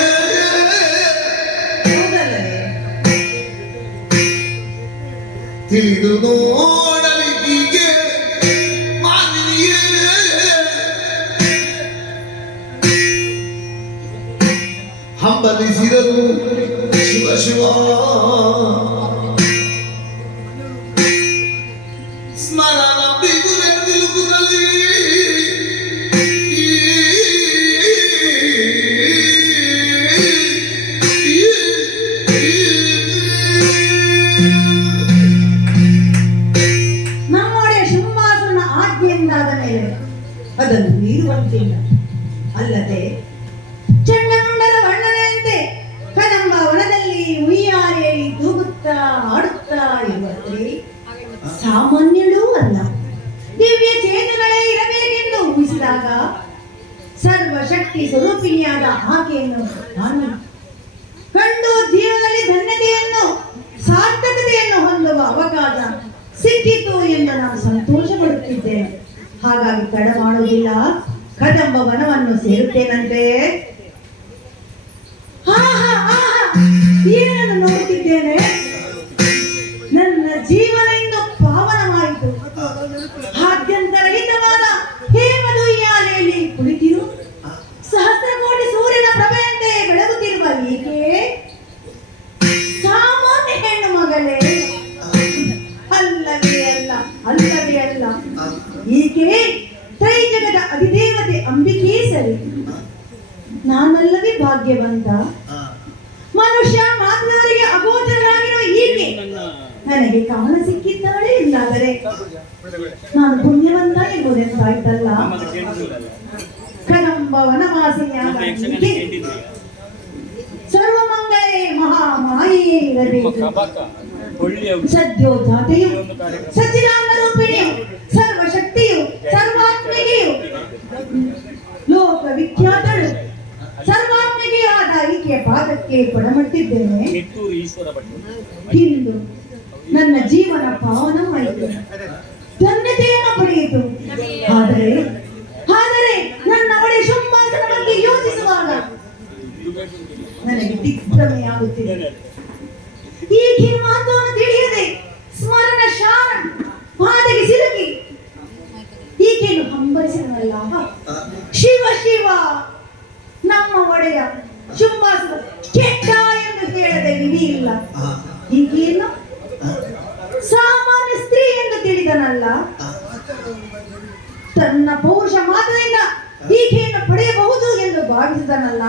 ತಿಳಿದು ನೋಡಲಿಕ್ಕೆ ಮಾದಿನಿಯೇ. ಹಂಬಲಿಸಿದರು ಶಿವ ಶಿವ ಸ್ಮರಣ ಬಿಗುರೆ ತಿರುಗುತ್ತಲೇ. ಅದನ್ನು ಮೀರುವಂತಿಲ್ಲ. ಅಲ್ಲದೆ ಚಂಡಮುಂಡರ ವರ್ಣನೆಯಂತೆ ಕದಂಬ ವನದಲ್ಲಿ ಉಯ್ಯಾಲೆಯಲ್ಲಿ ತೂಗುತ್ತಾ ಆಡುತ್ತಾ ಇರುವಂತೆ ಸಾಮಾನ್ಯಳೂ ಅಲ್ಲ, ದಿವ್ಯ ಚೇತನಗಳೇ ಇರಬೇಕೆಂದು ಊಹಿಸಿದಾಗ ಸರ್ವಶಕ್ತಿ ಸ್ವರೂಪಿಣಿಯಾದ ಆಕೆಯನ್ನು ನಾನು ಕಂಡು ಜೀವನದಲ್ಲಿ ಧನ್ಯತೆಯನ್ನು ಸಾರ್ಥಕತೆಯನ್ನು ಹೊಂದುವ ಅವಕಾಶ ಸಿಕ್ಕಿತು ಎಂದು ನಾನು ಸಂತೋಷ ಪಡುತ್ತಿದ್ದೇನೆ. ಹಾಗಾಗಿ ತಡ ಮಾಡುವುದಿಲ್ಲ, ಕದಂಬ ವನವನ್ನು ಸೇರುತ್ತೇನಂತೆ. ಏನನ್ನು ನೋಡುತ್ತಿದ್ದೇನೆ, ನನ್ನ ಜೀವನ ಇನ್ನು ಪಾವನವಾಯಿತು. ಆದ್ಯಂತರಹಿತವಾದ ಹೇಮದುಯ್ಯಾಲೆಯಲ್ಲಿ ಕುಳಿತಿರು ಸಹಸ್ರ ಕೋಟಿ ಸೂರ್ಯನ ಪ್ರಭೆಯಂತೆ ಬೆಳಗುತ್ತಿರುವ ಈಕೆ ಸಾಮಾನ್ಯ ಹೆಣ್ಣು ಮಗಳೇ ಅಲ್ಲವೇ ಅಲ್ಲ, ಅಲ್ಲವೇ ಅಲ್ಲ. ಈಕೆ ತ್ರೈಜಗದ ಅಧಿದೇವತೆ ಅಂಬಿಕೆ ಸರಿ. ನಾನಲ್ಲವೇ ಭಾಗ್ಯವಂತ. ಮನುಷ್ಯ ಮಾತನಾಡಿಗೆ ಅಗೋಚರನಾಗಿರುವ ಈಕೆ ನನಗೆ ಕಾಣ ಸಿಕ್ಕಿದ್ದಾಳೆ. ಇಲ್ಲಾದರೆ ನಾನು ಪುಣ್ಯವಂತ ಎಂಬುದೆಂತಾಯ್ತಲ್ಲ. ಕದಂಬ ವನವಾಸಿನಿಯಾದ ಈಕೆ ಸರ್ವಮಂಗಳೇ ಮಹಾಮಾಯೇ ಇರಬೇಕು. ಸದ್ಯೋಜಾತೆಯು ಸಚ್ಚಿದಾನಂದ ರೂಪಿಣಿಯು ಸರ್ವಶಕ್ತಿಯು ಸರ್ವಾತ್ಮಿಕೆಯು ಲೋಕ ವಿಖ್ಯಾತಳು ಸರ್ವಾತ್ಮಿಕೆಯೂ ಆದ ಈಕೆಯ ಪಾದಕ್ಕೆ ಕೊಡಮಟ್ಟಿದ್ದೇನೆ. ಇಂದು ನನ್ನ ಜೀವನ ಪಾವನವಾಯಿತು, ಧನ್ಯತೆಯನ್ನು ಪಡೆಯಿತು. ಆದರೆ ಆದರೆ ನನ್ನ ಒಡೆ ಶುಂಭಾಸನ ಬಗ್ಗೆ ಯೋಚಿಸುವಾಗ ನನಗೆ ದಿಗ್ಭ್ರಮೆಯಾಗುತ್ತಿದೆ. ಈಕೆ ಮಾತನ್ನು ತಿಳಿಯದೆ ಸ್ಮರಣ ಶಾರ ಪಾದಕ್ಕೆ ಸಿಲುಕಿ ಈಕೆ ಅಲ್ಲ ಶಿವ ಶಿವ ನಮ್ಮ ಒಡೆಯ ಶುಂಭಾಸುರ ಕೆಟ್ಟ ಎಂದು ಹೇಳದೆ ವಿಧಿ ಇಲ್ಲ. ಹೀಗೇನು ಸಾಮಾನ್ಯ ಸ್ತ್ರೀ ಎಂದು ತಿಳಿದನಲ್ಲ, ತನ್ನ ಪೌರುಷ ಮಾತ್ರದಿಂದ ಹೀಗೆಯನ್ನು ಪಡೆಯಬಹುದು ಎಂದು ಭಾವಿಸಿದನಲ್ಲ,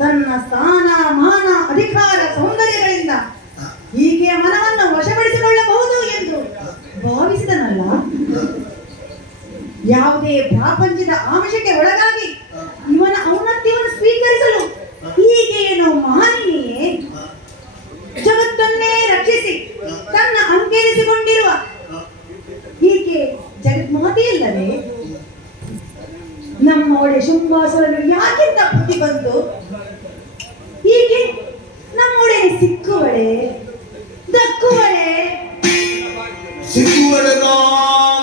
ತನ್ನ ಸ್ಥಾನ ಮಾನ ಅಧಿಕಾರ ಸೌಂದರ್ಯಗಳಿಂದ ಹೀಗೆಯ ಮನವನ್ನು ವಶಪಡಿಸಿಕೊಳ್ಳಬಹುದು ಎಂದು ಭಾವಿಸಿದನಲ್ಲ, ಯಾವುದೇ ಪ್ರಾಪಂಚದ ಆಮಿಷಕ್ಕೆ ಒಳಗಾಗಿ ಇವನ ಔನ್ನತ್ಯವನ್ನು ಸ್ವೀಕರಿಸಲು ಹೀಗೇನು ಮಾನಿನಿಯೇ ಜಗತ್ತನ್ನೇ ರಕ್ಷಿಸಿ ತನ್ನ ಅಂಕೇರಿಸಿಕೊಂಡಿರುವ ಹೀಗೆ ಜಗನ್ಮಾತೆಯಲ್ಲವೇ ನಮ್ಮ ಒಡೆ ಶುಂಭಾಸುರನು ಯಾಕಿಂತ ಬುದ್ಧಿ ಬಂತು? ಹೀಗೆ ನಮ್ಮೊಡೆ ಸಿಕ್ಕುವಳೆ ದಕ್ಕುವಳೆ ಸಿಕ್ಕುವಳೆ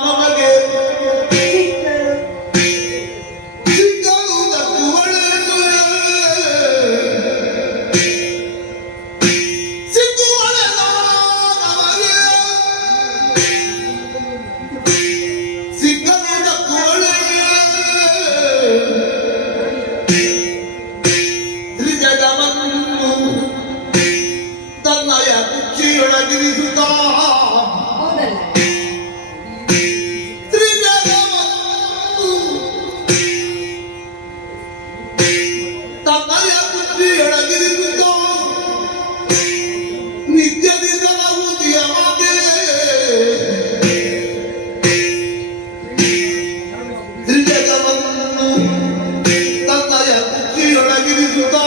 ನಮಗೆ ಸಿಕ್ಕಲು ದಕ್ಕುವಳೆ ಸಿಕ್ಕುವಳೆ ನಮಗೆ ಸಿಕ್ಕಲು ದಕ್ಕುವಳೆ ತ್ರಿಜಗವನ್ನು ತನ್ನಯ ಕುಕ್ಷಿಯೊಳಗಿರಿಸುತ್ತಾ ಹೌದಲ್ಲ? ತನ್ನಯ ಕುಕ್ಷಿಯೊಳಗಿರಿಸುತ್ತಾ ನಿತ್ಯದಿಂದ ನಾವು ದಿಯವಾಗೆ ತ್ರಿಜಗವನ್ನು ತನ್ನಯ ಕುಕ್ಷಿಯೊಳಗಿರಿಸುತ್ತಾ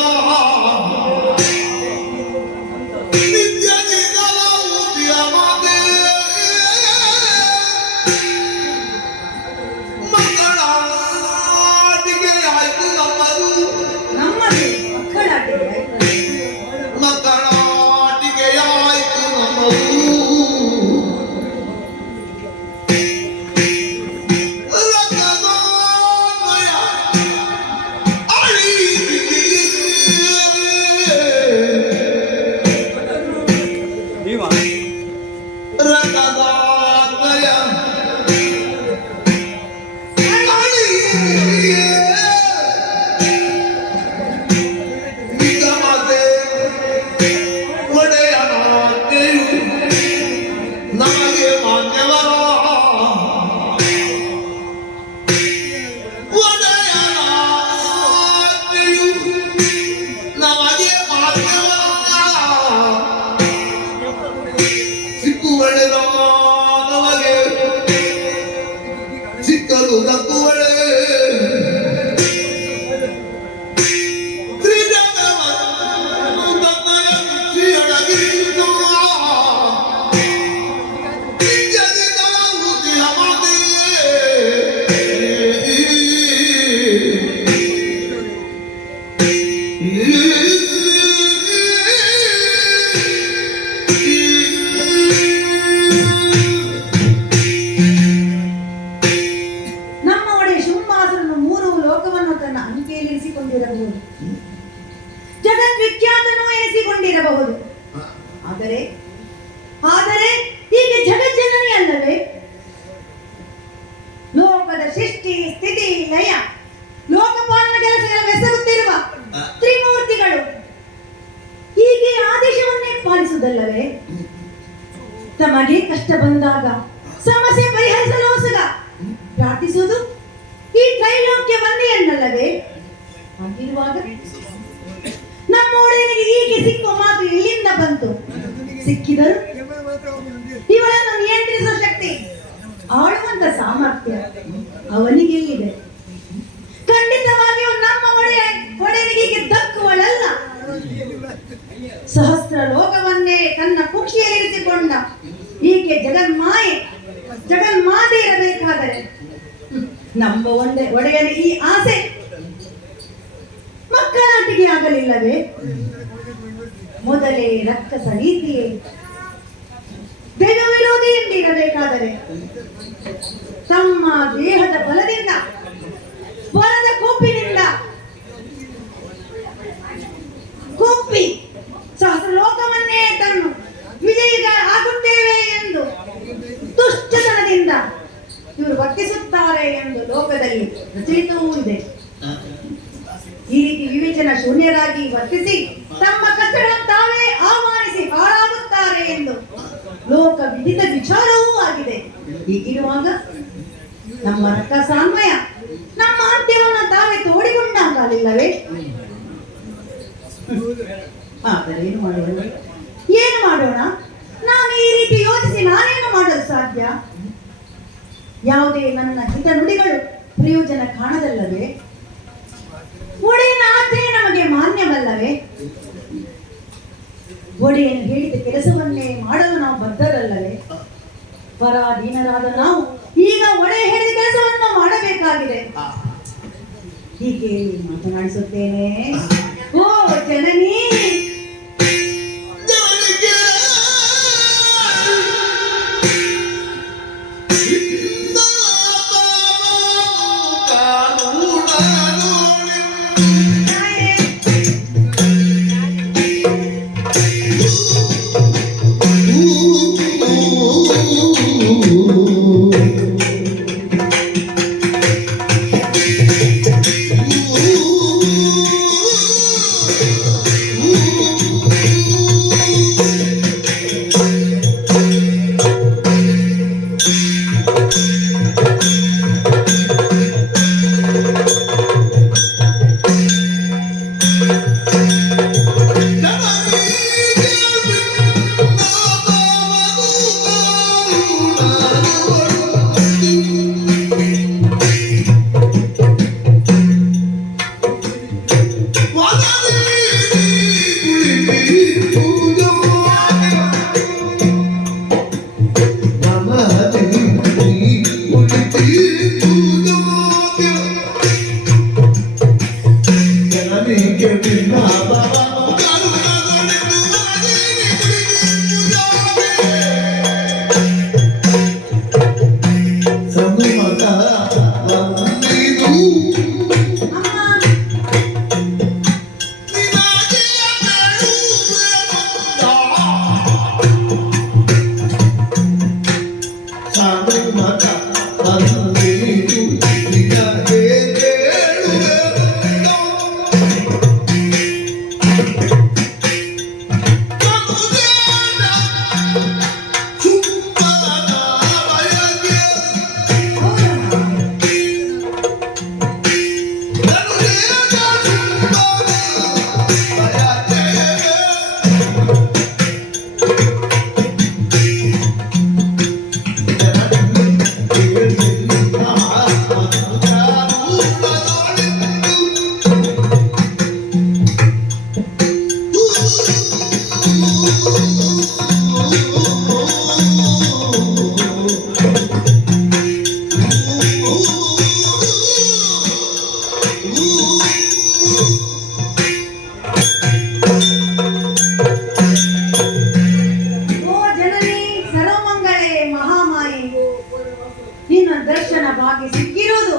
ನಿತ್ಯದಿಂದ ನಾವು ದಿಯವಾಗೆ ಮಕ್ಕಳಾಟಿಗೆ ಆಯ್ತು ನಮ್ಮದು ನಮ್ಮದು ಮಕ್ಕಳಾಟಿಕೆ ಮಕ್ಕಳಾಟಿಗೆ ಆಯ್ತು ನಮ್ಮದು ರಕ್ತದಾನಯ ಅಳಿದಿದೆ. ರಕ್ತದಾನಯ ಅಳಿದಿದೆ. ನಿಗಮದೆ ಒಡೆಯನಾಜ್ಞೆಯು ನಮಗೆ ಮಾನ್ಯವರ ಒಡೆಯನಾಜ್ಞೆಯು ನಮಗೆ ಮಾನ್ಯವರ ಸಿಕ್ಕುವಳೆ ನಮಗೆ ಸಿಕ್ಕಲು ದಕ್ಕುವಳೆ ತ್ರಿಜಗವನ್ನು ತನ್ನಯ ಕುಕ್ಷಿಯೊಳಗಿರಿಸುತ್ತಾ ನಿತ್ಯದಿಂದ ನಾವು ದಿಯವಾಗೆ ನಮ್ಮ ಒಡೆ ಶುಂಭಾಸುರನು ಮೂರು ಲೋಕವನ್ನು ತನ್ನ ಅಂಕೆಯಲ್ಲಿರಿಸಿಕೊಂಡಿರಬಹುದು, ಜಗದ್ವಿಖ್ಯಾತನೂ ಎನಿಸಿಕೊಂಡಿರಬಹುದು. ಆದರೆ ಆದರೆ ಹೀಗೆ ಜಗಜ್ಜನನಿ ಅಲ್ಲವೇ? ಲೋಕದ ಸೃಷ್ಟಿ ಸ್ಥಿತಿ ಲಯ ಲೋಕಪಾಲನ ಕೆಲಸವೆಸಗುತ್ತಿರುವ ತ್ರಿಮೂರ್ತಿಗಳು ಹೀಗೆ ಆದೇಶವನ್ನೇ ಪಾಲಿಸುವುದಲ್ಲವೇ? ತಮಗೆ ಕಷ್ಟ ಬಂದಾಗ ಸಮಸ್ಯೆ ಪರಿಹರಿಸಲೋಸಗ ಪ್ರಾರ್ಥಿಸುವುದು ಈ ತ್ರೈಲೋಕ್ಯವನ್ನೇ ಅನ್ನಲ್ಲವೇ? ಹಾಗಿರುವಾಗ ನಮ್ಮ ಒಡೆಯನಿಗೆ ಹೀಗೆ ಸಿಕ್ಕುವ ಮಾತು ಎಲ್ಲಿಂದ ಬಂತು? ಸಿಕ್ಕಿದರು ಇವಳನ್ನು ನಿಯಂತ್ರಿಸುವ ಶಕ್ತಿ, ಆಳುವಂತ ಸಾಮರ್ಥ್ಯ ಅವನಿಗೆಲ್ಲಿದೆ? ಖಂಡಿತವಾಗಿಯೂ ನಮ್ಮ ಒಡೆಯನಿಗೆ ಹೀಗೆ ದಕ್ಕುವಳಲ್ಲ. ಸಹಸ್ರ ಲೋಕವನ್ನೇ ತನ್ನ ಕುಕ್ಷಿಯಲ್ಲಿರಿಸಿಕೊಂಡ ಹೀಗೆ ಜಗನ್ಮಾತೆ ಇರಬೇಕಾದರೆ ನಮ್ಮ ಒಡೆಯನ ಈ ಆಸೆ ಮಕ್ಕಳಾಟಿಕೆ ಆಗಲಿಲ್ಲವೇ? ಮೊದಲೇ ರಕ್ಕಸ ರೀತಿಯೇ ದೈವ ವಿರೋಧಿ ಎಂದಿರಬೇಕಾದರೆ ತಮ್ಮ ದೇಹದ ಬಲದಿಂದ ಬಲದ ಕೋಪಿನಿಂದ ಕೊಪ್ಪಿ ಸಹಸ್ರ ಲೋಕವನ್ನೇ ತನ್ನು ವಿಜಯಿಗ ಆಗುತ್ತೇವೆ ಎಂದು ದುಷ್ಟತನದಿಂದ ಇವರು ವರ್ತಿಸುತ್ತಾರೆ ಎಂದು ಲೋಕ ಪ್ರಚಲಿತವೂ ಇದೆ. ಈ ರೀತಿ ವಿವೇಚನಾ ಶೂನ್ಯರಾಗಿ ವರ್ತಿಸಿ ತಮ್ಮ ಕಟ್ಟಡ ತಾವೇ ಆಹ್ವಾನಿಸಿ ಹಾಳಾಗುತ್ತಾರೆ ಎಂದು ಲೋಕ ವಿದಿತ ವಿಚಾರವೂ ಆಗಿದೆ. ಹೀಗಿರುವಾಗ ನಮ್ಮ ರಕ್ಕಸಾನ್ವಯ ನಮ್ಮ ಅಂತ್ಯವನ್ನು ತಾವೇ ತೋಡಿಕೊಂಡಾಗಲಿಲ್ಲವೇ? ಆದರೆ ಏನು ಮಾಡೋಣ, ಏನು ಮಾಡೋಣ? ನಾನು ಈ ರೀತಿ ಯೋಚಿಸಿ ನಾನೇನು ಮಾಡಲು ಸಾಧ್ಯ? ಯಾವುದೇ ನನ್ನ ಹಿತ ನುಡಿಗಳು ಪ್ರಯೋಜನ ಕಾಣದಲ್ಲವೇ? ಒಡೆಯನ ಆಜ್ಞೆ ನಮಗೆ ಮಾನ್ಯವಲ್ಲವೇ? ಒಡೆಯನು ಹೇಳಿದ ಕೆಲಸವನ್ನೇ ಮಾಡಲು ನಾವು ಬದ್ಧರಲ್ಲವೇ? ಪರಾಧೀನರಾದ ನಾವು ಈಗ ಒಡೆಯ ಹೇಳಿದ ಕೆಲಸವನ್ನು ಮಾಡಬೇಕಾಗಿದೆ. ಹೀಗೆ ಮಾತನಾಡಿಸುತ್ತೇನೆ. ಓ ಜನನಿ, ದರ್ಶನ ಭಾಗ್ಯ ಸಿಕ್ಕಿರುವುದು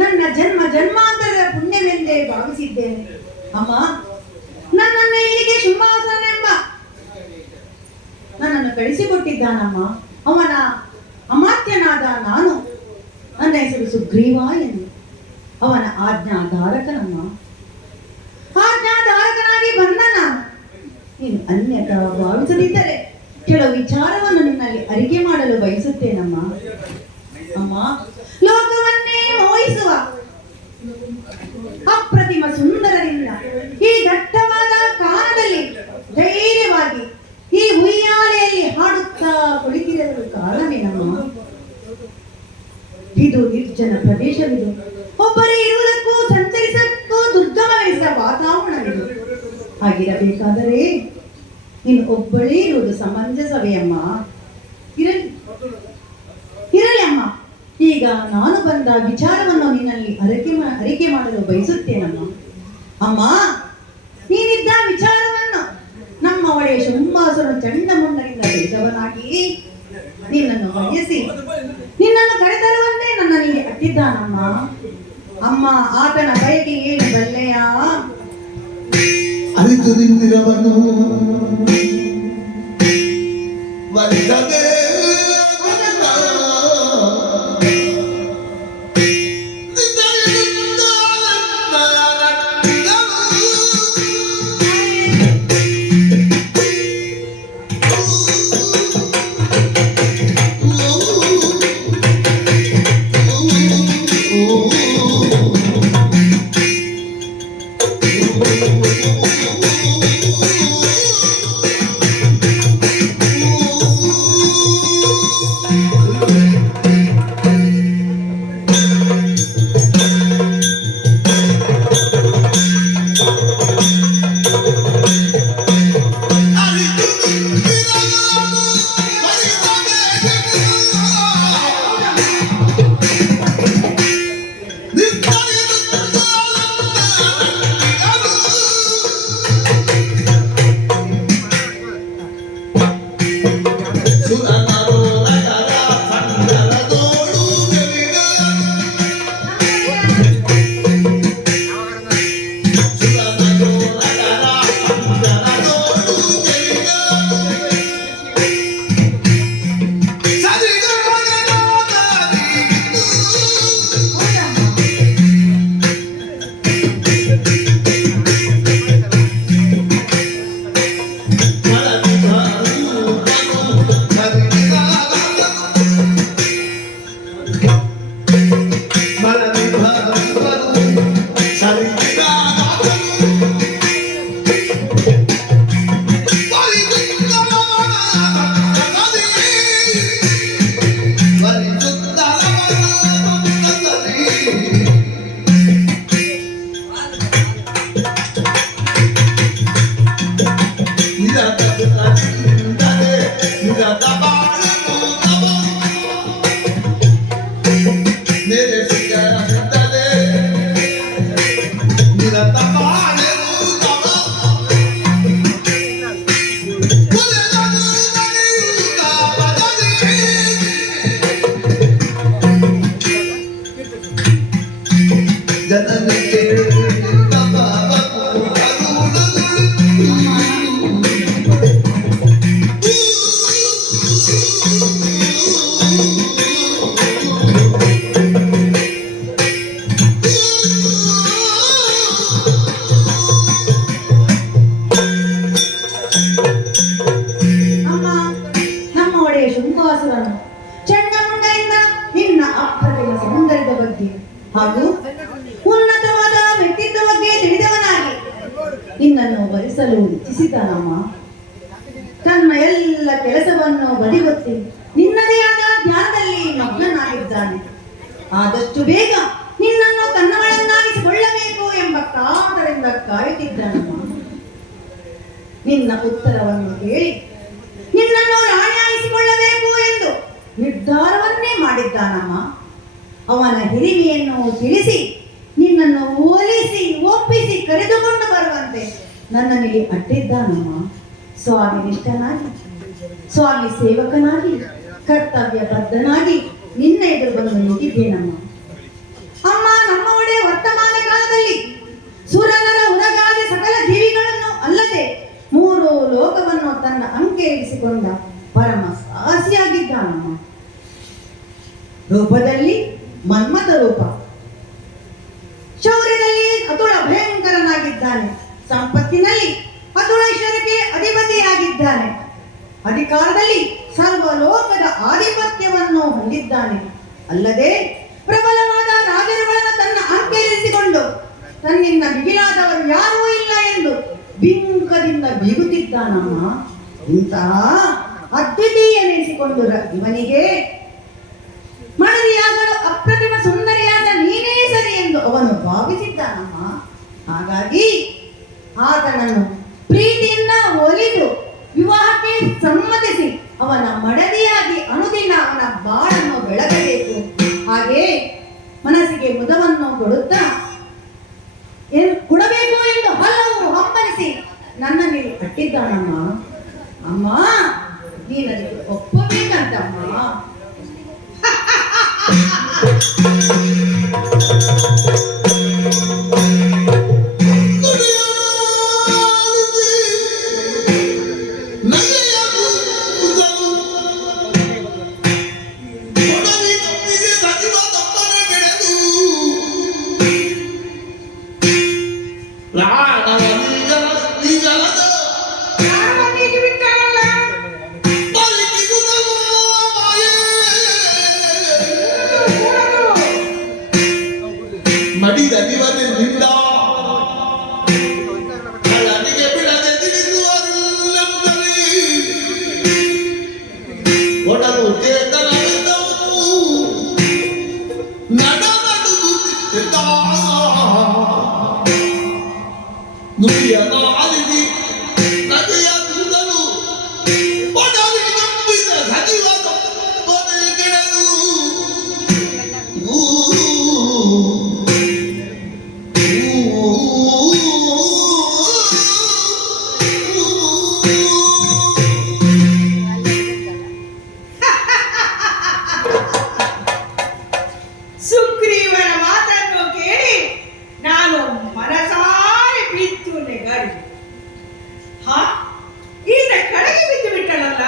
ನನ್ನ ಜನ್ಮ ಜನ್ಮಾಂತರದ ಪುಣ್ಯವೆಂದೇ ಭಾವಿಸಿದ್ದೇನೆ. ಅಮ್ಮ, ನನ್ನನ್ನು ಇಲ್ಲಿಗೆ ಶುಂಭಾಸುರನೆಂಬ ನನ್ನನ್ನು ಕಳಿಸಿಕೊಟ್ಟಿದ್ದಾನಮ್ಮ. ಅವನ ಅಮಾತ್ಯನಾದ ನಾನು, ನನ್ನ ಹೆಸರು ಸುಗ್ರೀವ ಎಂದು. ಅವನ ಆಜ್ಞಾಧಾರಕನಮ್ಮ. ಆಜ್ಞಾಧಾರಕನಾಗಿ ಬಂದ ನಾನು ನೀನು ಅನ್ಯತ ಭಾವಿಸದಿದ್ದರೆ ಕೆಲವು ವಿಚಾರವನ್ನು ನಿನ್ನಲ್ಲಿ ಅರಿಕೆ ಮಾಡಲು ಬಯಸುತ್ತೇನಮ್ಮ. ಅಮ್ಮ, ಲೋಕವನ್ನೇ ಮೋಹಿಸುವ ಅಪ್ರತಿಮ ಸುಂದರರಿಂದ ಈ ದಟ್ಟವಾದ ಕಾಲದಲ್ಲಿ ಧೈರ್ಯವಾಗಿ ಈ ಉಯ್ಯಾಲೆಯಲ್ಲಿ ಹಾಡುತ್ತಾ ಕುಳಿತಿರಲು ಕಾರಣವೇನಮ್ಮ? ಇದು ನಿರ್ಜನ ಪ್ರದೇಶವಿದು, ಒಬ್ಬರೇ ಇರುವುದಕ್ಕೂ ಸಂಚರಿಸಕ್ಕೂ ದುರ್ಗಮವೆನಿಸಿದ ವಾತಾವರಣವಿದು. ಹಾಗಿರಬೇಕಾದರೆ ನೀನು ಒಬ್ಬಳೇ ಇರುವುದು ಸಮಂಜಸವೇ ಅಮ್ಮ? ಇರಲಿ ಅಮ್ಮ, ಈಗ ನಾನು ಬಂದ ವಿಚಾರವನ್ನು ನಿನ್ನಲ್ಲಿ ಅರಿಕೆ ಮಾಡಲು ಬಯಸುತ್ತೇನಮ್ಮ. ಅಮ್ಮ, ನೀನಿದ್ದ ವಿಚಾರವನ್ನು ನಮ್ಮ ಒಡೆಯ ಶುಂಭಾಸುರನ ಚಂಡಮುಂಡರಿಂದ ತಿಳಿದವನಾಗಿ ನಿನ್ನನ್ನು ಬಯಸಿ ನಿನ್ನನ್ನು ಕರೆತರುವಂತೆ ನನ್ನ ನಿನಗೆ ಅಟ್ಟಿದ್ದಾನಮ್ಮ. ಅಮ್ಮ, ಆತನ ಬಯಕೆ ಏನು ಬಲ್ಲೆಯಾ? ಅರಿತು ನಿಂದಿರವನು ವರಿಸದೆ ನಿನ್ನನ್ನು ಜನನಕ್ಕೆ ನಮ್ಮ ಅಮ್ಮ, ನಮ್ಮ ಒಡೆಯ ಶುಂಭಾಸುರನು ಚಂಡಮುಂಡರಿಂದ ನಿನ್ನ ಅಪ್ರತಿಮ ಸೌಂದರ್ಯದ ಬಗ್ಗೆ ಹಾಗೂ ಉನ್ನತವಾದ ವ್ಯಕ್ತಿತ್ವ ಬಗ್ಗೆ ತಿಳಿದವನಾಗಿ ನಿನ್ನನ್ನು ಭರಿಸಲು ಇಚ್ಛಿಸಿದ್ದಾನಮ್ಮ. ತನ್ನ ಎಲ್ಲ ಕೆಲಸವನ್ನು ಬದಿಗೊತ್ತಿ ನಿನ್ನದೇ ಆದ ಧ್ಯಾನದಲ್ಲಿ ಮಗ್ನನಾಗಿದ್ದಾನೆ. ಆದಷ್ಟು ಬೇಗ ನಿನ್ನನ್ನು ತನ್ನವಳನ್ನಾಗಿಸಿಕೊಳ್ಳಬೇಕು ಎಂಬ ಕಾತರದಿಂದ ಕಾಯುತ್ತಿದ್ದಾನಮ್ಮ. ನಿನ್ನ ಉತ್ತರವನ್ನು ಕೇಳಿ ನಿನ್ನನ್ನು ರಾಣಿಯಾಗಿಸಿಕೊಳ್ಳಬೇಕು ಎಂದು ನಿರ್ಧಾರವನ್ನೇ ಮಾಡಿದ್ದಾನಮ್ಮ. ಅವನ ಹಿರಿಮೆಯನ್ನು ತಿಳಿಸಿ ನಿನ್ನನ್ನು ಒಲಿಸಿ ಒಪ್ಪಿಸಿ ಕರೆದುಕೊಂಡು ಬರುವಂತೆ ನನ್ನಲ್ಲಿ ಅಟ್ಟಿದ್ದಾನಮ್ಮ. ಸ್ವಾಮಿ ನಿಷ್ಠನಾಗಿ, ಸ್ವಾಮಿ ಸೇವಕನಾಗಿ, ಕರ್ತವ್ಯ ಬದ್ಧನಾಗಿ ನಿನ್ನ ಎದುರು ಬಂದು ನಿಂತಿದ್ದೇನಮ್ಮ. ಅಮ್ಮ, ನಮ್ಮ ಒಡೆಯ ವರ್ತಮಾನ ಕಾಲದಲ್ಲಿ ಸುರನರ ಉರಗಾದಿ ಸಕಲ ಜೀವಿಗಳನ್ನು ಅಲ್ಲದೆ 3 ಲೋಕವನ್ನು ತನ್ನ ಅಂಕೆಯಿರಿಸಿಕೊಂಡ ಪರಮ ಸಾಹಸಿಯಾಗಿದ್ದಾನಮ್ಮ. ರೂಪದಲ್ಲಿ ಮನ್ಮಥ ರೂಪ, ಶೌರ್ಯದಲ್ಲಿ ಅತುಳ ಭಯಂಕರನಾಗಿದ್ದಾನೆ, ಸಂಪತ್ತಿನಲ್ಲಿ ಅತುಳ ಐಶ್ವರ್ಯಕ್ಕೆ ಅಧಿಪತಿಯಾಗಿದ್ದಾನೆ, ಅಧಿಕಾರದಲ್ಲಿ ಸರ್ವಲೋಕದ ಆಧಿಪತ್ಯವನ್ನು ಹೊಂದಿದ್ದಾನೆ. ಅಲ್ಲದೆ ಪ್ರಬಲವಾದ ರಾಜರುಗಳನ್ನು ತನ್ನ ಅಂಕೆಯಿರಿಸಿಕೊಂಡು ತನ್ನಿಂದ ಮಿಗಿಲಾದವರು ಯಾರೂ ಇಲ್ಲ ಎಂದು ಬಿಂಕದಿಂದ ಬೀಗುತ್ತಿದ್ದಾನಮ್ಮ. ಇಂತಹ ಅದ್ವಿತೀಯನೆನಿಸಿಕೊಂಡು ಇವನಿಗೆ ಮಡದಿಯಾಗಲು ಅಪ್ರತಿಮ ಸುಂದರಿಯಾದ ನೀನೇ ಸರಿ ಎಂದು ಅವನು ಭಾವಿಸಿದ್ದಾನಮ್ಮ. ಹಾಗಾಗಿ ಆತನನ್ನು ಪ್ರೀತಿಯಿಂದ ಒಲಿದು ವಿವಾಹಕ್ಕೆ ಸಮ್ಮತಿಸಿ ಅವನ ಮಡದಿಯಾಗಿ ಅನುದಿನ ಅವನ ಬಾಳನ್ನು ಬೆಳಗಬೇಕು. ಹಾಗೆ ಮನಸ್ಸಿಗೆ ಮುದವನ್ನು ಕೊಡುತ್ತಾ ಕೊಡಬೇಕು ಎಂದು ಹಲವು ಹಂಬಲಿಸಿ ನನ್ನಲ್ಲಿ ಕಟ್ಟಿದ್ದಾನಮ್ಮ. ಅಮ್ಮ, ನೀನಲ್ಲಿ ಒಪ್ಪಬೇಕಂತಮ್ಮ. ಮಡಿದನಿವನಿಂದ ಕಳ್ಳನಿಗೆ ಬಿಡದೆ ತಿಳಿಸುವಲ್ಲಂದರೆ ಒಡಲು ಚೇತನವಿದ್ದವು ನಡನಡುಗುತ್ತಿದ್ದ ನುಡಿಯ ಆಲಿಸಿ ನದಿಯ ದೂದಲು ಒಡಲಿಗೆ ನಂಬಿದ ಸಜೀವ ಸಂಪದೆ ಗೆಳೆದು ಸುಗ್ರೀವನ ಮಾತನ್ನು ಕೇಳಿ ನಾನು ಮನಸಾರೆ ಬಿದ್ದು ನೆಗಾಡಿ, ಈತ ಕಡೆಗೆ ಬಿದ್ದು ಬಿಟ್ಟನಲ್ಲ,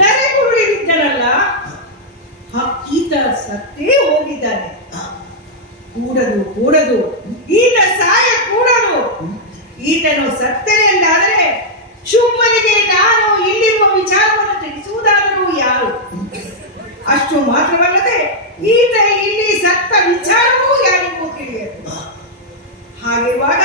ಧರೆಗುರುಳಿ ಬಿದ್ದನಲ್ಲ, ಈತ ಸತ್ತೇ ಹೋಗಿದ್ದಾನೆ. ಕೂಡದು ಈತ ಸಾಯ ಕೂಡದು. ಈತನು ಸತ್ತನೆ ಎಂದಾದರೆ ಶುಂಭನಿಗೆ ನಾನು ಇಲ್ಲಿರುವ ವಿಚಾರವನ್ನು ತಿಳಿಸುವುದಾದರೂ ಯಾರು? ಅಷ್ಟು ಮಾತ್ರವಲ್ಲದೆ ಈತ ಇಲ್ಲಿ ಸತ್ತ ವಿಚಾರವೂ ಯಾರಿಗೂ ತಿಳಿಯದು. ಹಾಗಿರುವಾಗ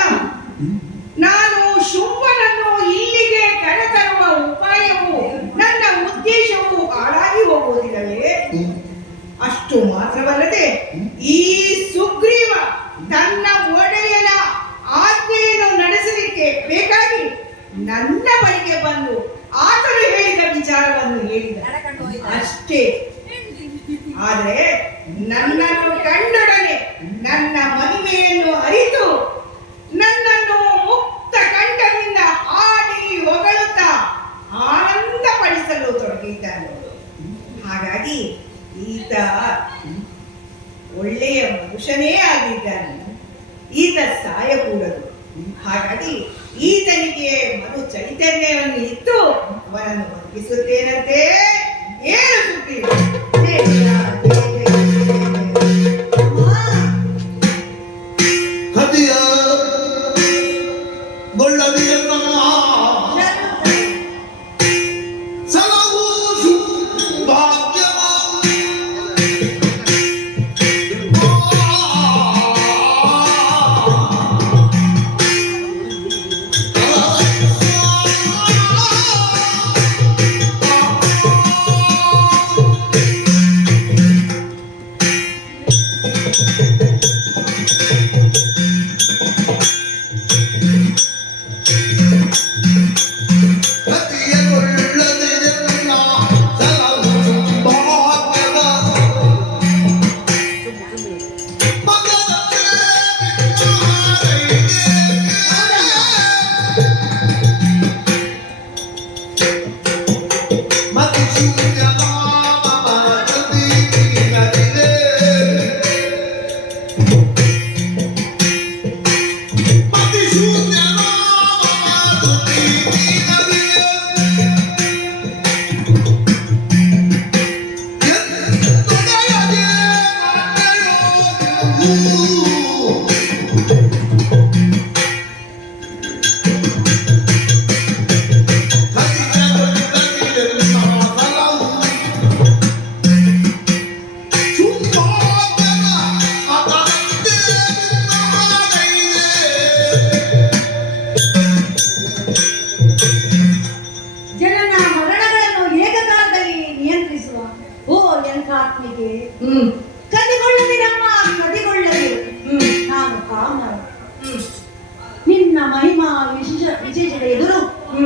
ನಾನು ಶುಂಭನನ್ನು ಇಲ್ಲಿಗೆ ಕರೆತರುವ ಉಪಾಯವು ನನ್ನ ಉದ್ದೇಶವು ಹಾಳಾಗಿ ಹೋಗುವುದಿಲ್ಲವೇ? ಅಷ್ಟು ಮಾತ್ರವಲ್ಲದೆ ಈ ಸುಗ್ರೀವ ತನ್ನ ಒಡೆಯನ ಆಜ್ಞೆಯನ್ನು ನಡೆಸಲಿಕ್ಕೆ ಬೇಕಾಗಿ ನನ್ನ ಬಳಿಗೆ ಬಂದು ಆತನು ಹೇಳಿದ ವಿಚಾರವನ್ನು ಹೇಳಿದ ಅಷ್ಟೇ. ಆದರೆ ನನ್ನನ್ನು ಕಂಡೊಡನೆ ಈತ ಸಾಯಕೂಡದು. ಹಾಗಾಗಿ ಈತನಿಗೆ ಮನು ಚೈತನ್ಯವನ್ನು ಇತ್ತು ಅವನನ್ನು ಬದುಕಿಸುತ್ತೇನಂತೆ. ಏನು ಸುದ್ದಿ? ಜಯ ಜಯ ಜಯ ಜಯ ಜಯ. ಅಮ್ಮ, ಕದಿಯ ಗೊಳ್ಳದಿಯನ್ನ ಸಲಹು ಭಾಗ್ಯವ ಕದಿಯ ಗೊಳ್ಳದಿಯನ್ನ ಸಲಹು ಭಾಗ್ಯವ ಜನನ ಮರಣಗಳನ್ನು ಏಕಕಾಲದಲ್ಲಿ ನಿಯಂತ್ರಿಸುವ ಓ ಯಂತ್ರಾತ್ಮಿಕೆ, ಕದಿಗೊಳ್ಳದಿರಮ್ಮ, ಕದಿಗೊಳ್ಳದಿರು. ನಾನು ಕಾಮನ. ನಿನ್ನ ಮಹಿಮಾ ವಿಶೇಷದ ಎದುರು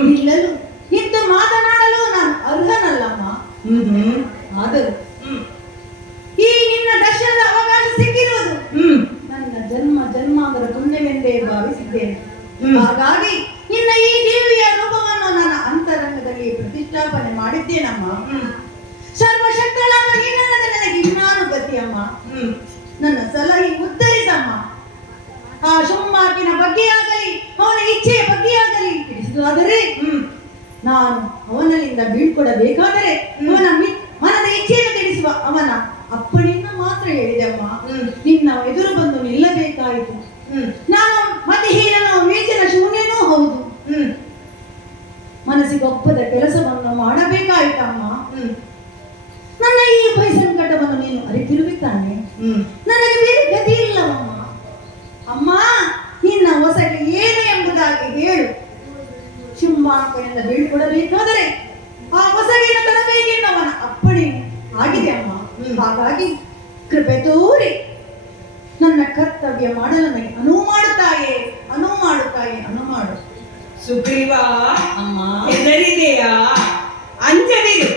ನಿಲ್ಲಲು ನಿಂತು ಮಾತನಾಡಲು ನಾನು ಅರ್ಹನಲ್ಲಮ್ಮ. ಆದರೂ ಈ ನಿನ್ನ ದರ್ಶನದ ಅವಕಾಶ ಸಿಕ್ಕಿರುವುದು ನನ್ನ ಜನ್ಮ ಜನ್ಮಾಂತರ ಪುಣ್ಯವೆಂದೇ ಭಾವಿಸಿದ್ದೇನೆ. ಹಾಗಾಗಿ ನಿನ್ನ ಈ ದೇವಿಯ ರೂಪವನ್ನು ನನ್ನ ಅಂತರಂಗದಲ್ಲಿ ಪ್ರತಿಷ್ಠಾಪನೆ ಮಾಡಿದ್ದೇನಮ್ಮ. ಸರ್ವಶಕ್ತಳಾದ ನೀನಲ್ಲದೆ ನನಗೆ ಇನ್ನಾರು ಗತಿಯಮ್ಮ. ನನ್ನ ಸಲಹೆ ಉತ್ತರಿಸಮ್ಮ. ಆ ಶುಂಭಾಕಿನ ಬಗ್ಗೆಯಾಗಲಿ ಅವನ ಇಚ್ಛೆಯ ಬಗ್ಗೆಯಾಗಲಿ ತಿಳಿಸುವುದಾದರೆ ನಾನು ಅವನಲ್ಲಿಂದ ಬೀಳ್ಕೊಡಬೇಕಾದರೆ ಅವನ ಮನದ ಇಚ್ಛೆಯನ್ನು ತಿಳಿಸುವ ಅವನ ಅಪ್ಪಣೆಯನ್ನು ಮಾತ್ರ ಹೇಳಿದೆಮ್ಮ. ನಿನ್ನ ಎದುರು ಬಂದು ನಿಲ್ಲಬೇಕಾಯಿತು. ನಾನು ಮತಿಹೀನನು, ವೀಚನ ಶೂನ್ಯನೂ ಹೌದು. ಮನಸ್ಸಿಗೆ ಒಪ್ಪದ ಕೆಲಸವನ್ನು ಮಾಡಬೇಕಾಯಿತಮ್ಮ. ನನ್ನ ಈ ಭಯಸಂಕಟವನ್ನು ನೀನು ಅರಿತಿರುತ್ತಾನೆ. ನನಗೆ ಬೇರೆ ಗತಿ ಇಲ್ಲವಮ್ಮ. ಅಮ್ಮ, ನಿನ್ನ ಹೊಸಗೆ ಏನು ಎಂಬುದಾಗಿ ಹೇಳು. ಶುಂಭಾಂಕನಿಂದ ಬೀಳ್ಕೊಡಬೇಕಾದರೆ ಆ ಹೊಸಗಿನ ತರಬೇಕೆನ್ನುವನ ಅಪ್ಪಣೆ ಆಗಿದೆ ಅಮ್ಮ. ಹಾಗಾಗಿ ಕೃಪೆ ತೋರಿ ನನ್ನ ಕರ್ತವ್ಯ ಮಾಡಲು ನನಗೆ ಅನುವು ಮಾಡುತ್ತಾಯೇ, ಅನುವು ಮಾಡುತ್ತಾಯೇ, ಅನುವು ಮಾಡು. ಸುಗ್ರೀವ, ಅಮ್ಮ, ಹೆದರಿದೆಯಾ? ಅಂಜದಿರು.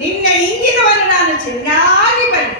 ನಿನ್ನ ಇಂಗಿತವನ್ನು ನಾನು ಚೆನ್ನಾಗಿ ಬಲ್ಲೆ.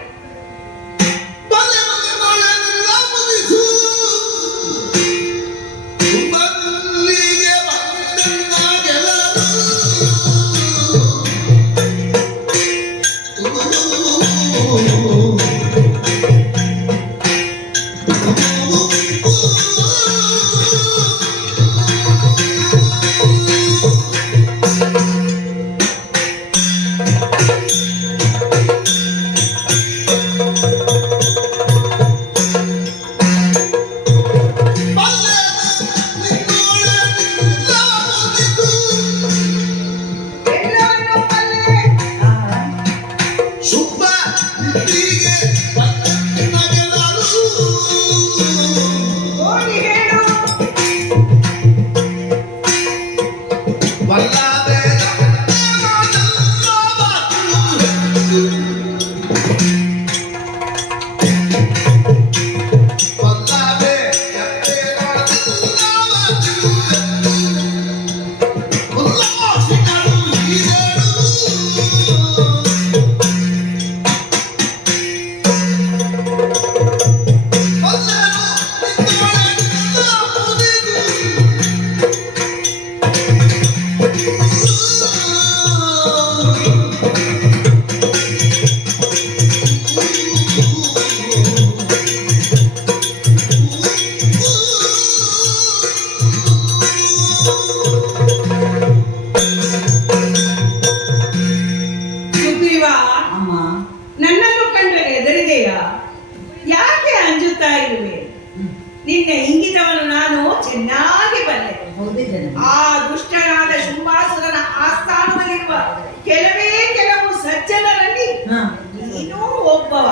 ನಿನ್ನ ಇಂಗಿತವನ್ನು ನಾನು ಚೆನ್ನಾಗಿ ಬಲ್ಲೆ. ಹೌದಿದ್ದೇನೆ. ಆ ದುಷ್ಟನಾದ ಶುಂಭಾಸುರನ ಆಸ್ಥಾನದಲ್ಲಿರುವ ಕೆಲವು ಸಜ್ಜನರಲ್ಲಿ ಹಾ, ನೀನೂ ಒಬ್ಬವ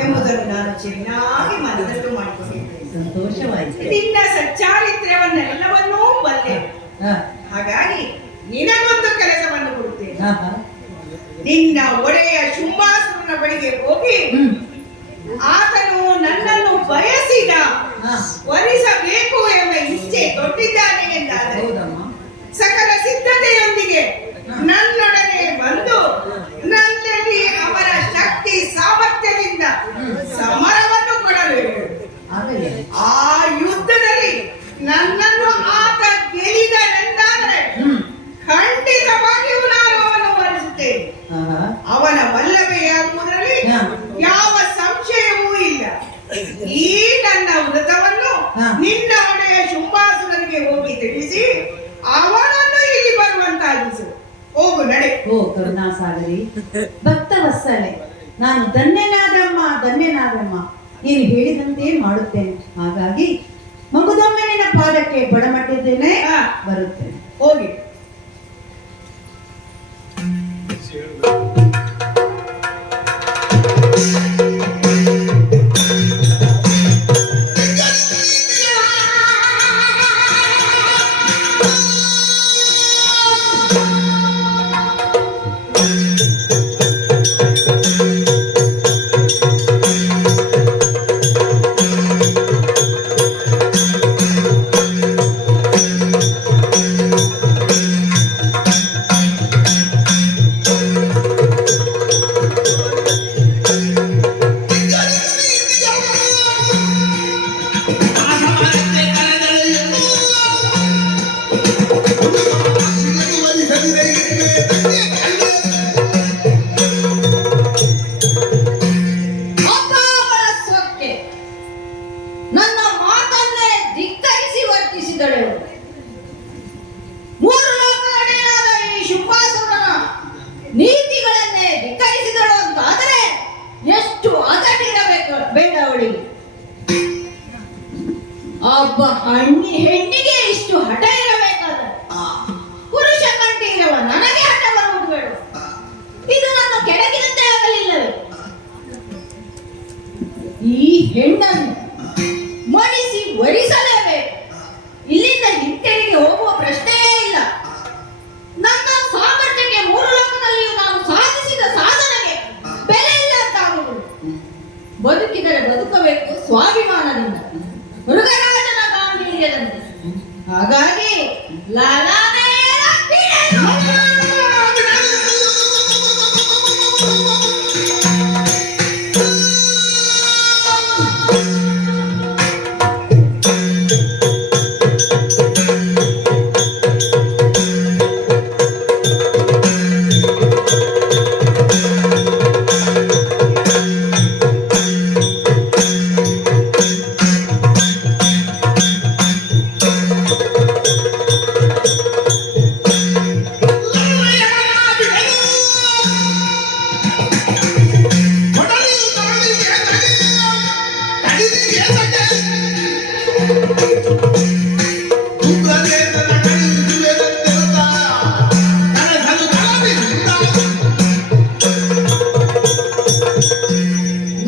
ಎಂಬುದನ್ನು ನಾನು ಚೆನ್ನಾಗಿ ಮನದಟ್ಟು ಮಾಡಿಕೊಂಡಿದ್ದೇನೆ. ಸಂತೋಷವಾಯಿತು. ನಿನ್ನ ಸಚ್ಚಾರಿತ್ರ್ಯವನ್ನೆಲ್ಲವನ್ನೂ ಬಲ್ಲೆ. ಹಾ, ಹಾಗಾಗಿ ನಿನಗೊಂದು ಕೆಲಸವನ್ನು ಕೊಡುತ್ತೇನೆ. ಹಾ, ಹಾ. ನಿನ್ನ ಒಡೆಯ ಶುಂಭಾಸುರನ ಬಳಿಗೆ ಹೋಗಿ ಹ್ಮ್. ಆತನು ನನ್ನನ್ನು ಬಯಸಿದ ಹಾ. ವರಿಸಬೇಕು ಎಂಬ ಇಚ್ಛೆ ತೊಟ್ಟಿದ್ದಾನೆ ಎಂದಾದರೆ ಹೌದಮ್ಮ. ಸಕಲ ಸಿದ್ಧತೆಯೊಂದಿಗೆ ನನ್ನೊಡನೆ ಬಂದು ನನ್ನಲ್ಲಿ ಅವರ ಶಕ್ತಿ ಸಾಮರ್ಥ್ಯದಿಂದ ಸಮರವನ್ನು ಕೊಡಬೇಕು. ಆಗಲಿ. ಆ ಯುದ್ಧದಲ್ಲಿ ನನ್ನನ್ನು ಆತ ಗೆಲ್ಲಿದನೆಂದಾದರೆ ಹ್ಮ್. ಖಂಡಿತವಾಗಿಯೂ ನಾನು ಅವನು ವರಿಸುತ್ತೇನೆ. ಹಾ, ಹಾ. ಅವನ ವಲ್ಲಭೆಯಾಗುವುದರಲ್ಲಿ ಹಾ. ಯಾವ ಸಂಶಯವೂ ಇಲ್ಲ. ಈ ನನ್ನ ವ್ರತವನ್ನು ಹಾ. ನಿನ್ನ ಒಡೆಯ ಶುಂಭಾಸುರನಿಗೆ ಹೋಗಿ ತಿಳಿಸಿ ಅವನನ್ನು ಇಲ್ಲಿ ಬರುವಂತಾಗಿಸು. ಹೋಗು, ನಡೆ. ಓ ಕರುಣಾಸಾಗರಿ, ಭಕ್ತವತ್ಸಲೆ, ನಾನು ಧನ್ಯನಾದಮ್ಮ. ನೀನು ಹೇಳಿದಂತೆ ಮಾಡುತ್ತೇನೆ. ಹಾಗಾಗಿ ಮಗುದೊಮ್ಮೆ ನಿನ್ನ ಪಾದಕ್ಕೆ ಬಡಮಟ್ಟಿದ್ದೇನೆ. ಹಾ. ಬರುತ್ತೇನೆ. ಹೋಗಿ. ಅಪಹಾಸ್ಯಕ್ಕೆ ನನ್ನ ಮಾತನ್ನೇ ಧಿಕ್ಕರಿಸಿ ವರ್ತಿಸಿದಳು. ಮೂರು ಲೋಕ ಒಡೆಯನಾದ ಈ ಶುಂಭಾಸುರನ ನೀತಿಗಳನ್ನೇ ಧಿಕ್ಕರಿಸಿದಳು ಅಂತಾದರೆ ಎಷ್ಟು ಅಗಟಿರಬೇಕು ಬೇಡ ಅವಳಿಗೆ. ಒಬ್ಬ ಹೆಣ್ಣಿಗೆ ಇಷ್ಟು ಹಠ ಇರಬೇಕಾದರೆ ಪುರುಷ ಕಂಠಿ ಇರುವ ನನಗೆ ಹಠ ಬರುವುದು ಬೇಡ. ಇದು ನನ್ನ ಕೆಳಗಿನಂತೆ ಆಗಲಿಲ್ಲವೇ? ಈ ಹೆಣ್ಣನ್ನು ಮಣಿಸಿ ವರಿಸಲೇಬೇಕು. ಇಲ್ಲಿಂದ ಹಿಂತಿರುಗಿ ಹೋಗುವ ಪ್ರಶ್ನೆಯೇ ಇಲ್ಲ. ನನ್ನ ಸಾಮರ್ಥ್ಯಕ್ಕೆ ಮೂರು ಲೋಕದಲ್ಲಿಯೂ ನಾನು ಸಾಧಿಸಿದ ಸಾಧನೆಗೆ ಬೆಲೆ ಇಲ್ಲ ಅಂತಾಗುವುದು. ಬದುಕಿದರೆ ಬದುಕಬೇಕು ಸ್ವಾಭಿಮಾನದಿಂದ, ಮೃಗರಾಜನ ಗಾಂಭೀರ್ಯದಂತೆ. ಹಾಗಾಗಿ ಲಾಲಾನೇ ಲಕ್ಷ್ಮೀನೇನು.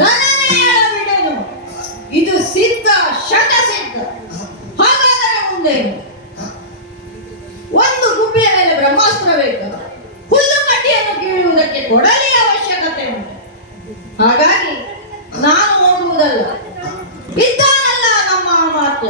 ನನ್ನನ್ನೇ ಹೇಳಬಿಡೇನು. ಇದು ಸಿದ್ಧ, ಶತಸಿದ್ಧ. ಹಾಗಾದರೆ ಮುಂದೇನು? ಒಂದು ಗುಬ್ಬಿಯ ಮೇಲೆ ಬ್ರಹ್ಮಾಸ್ತ್ರ ಬೇಕು. ಹುಲ್ಲು ಕಡ್ಡಿಯನ್ನು ಕೀಳುವುದಕ್ಕೆ ಕೊಡಲಿ ಅವಶ್ಯಕತೆ ಉಂಟು. ಹಾಗಾಗಿ ನಾನು ಹೋಗುವುದಲ್ಲ, ಇದ್ದಾನಲ್ಲ ನಮ್ಮ ಮಾತ್ರ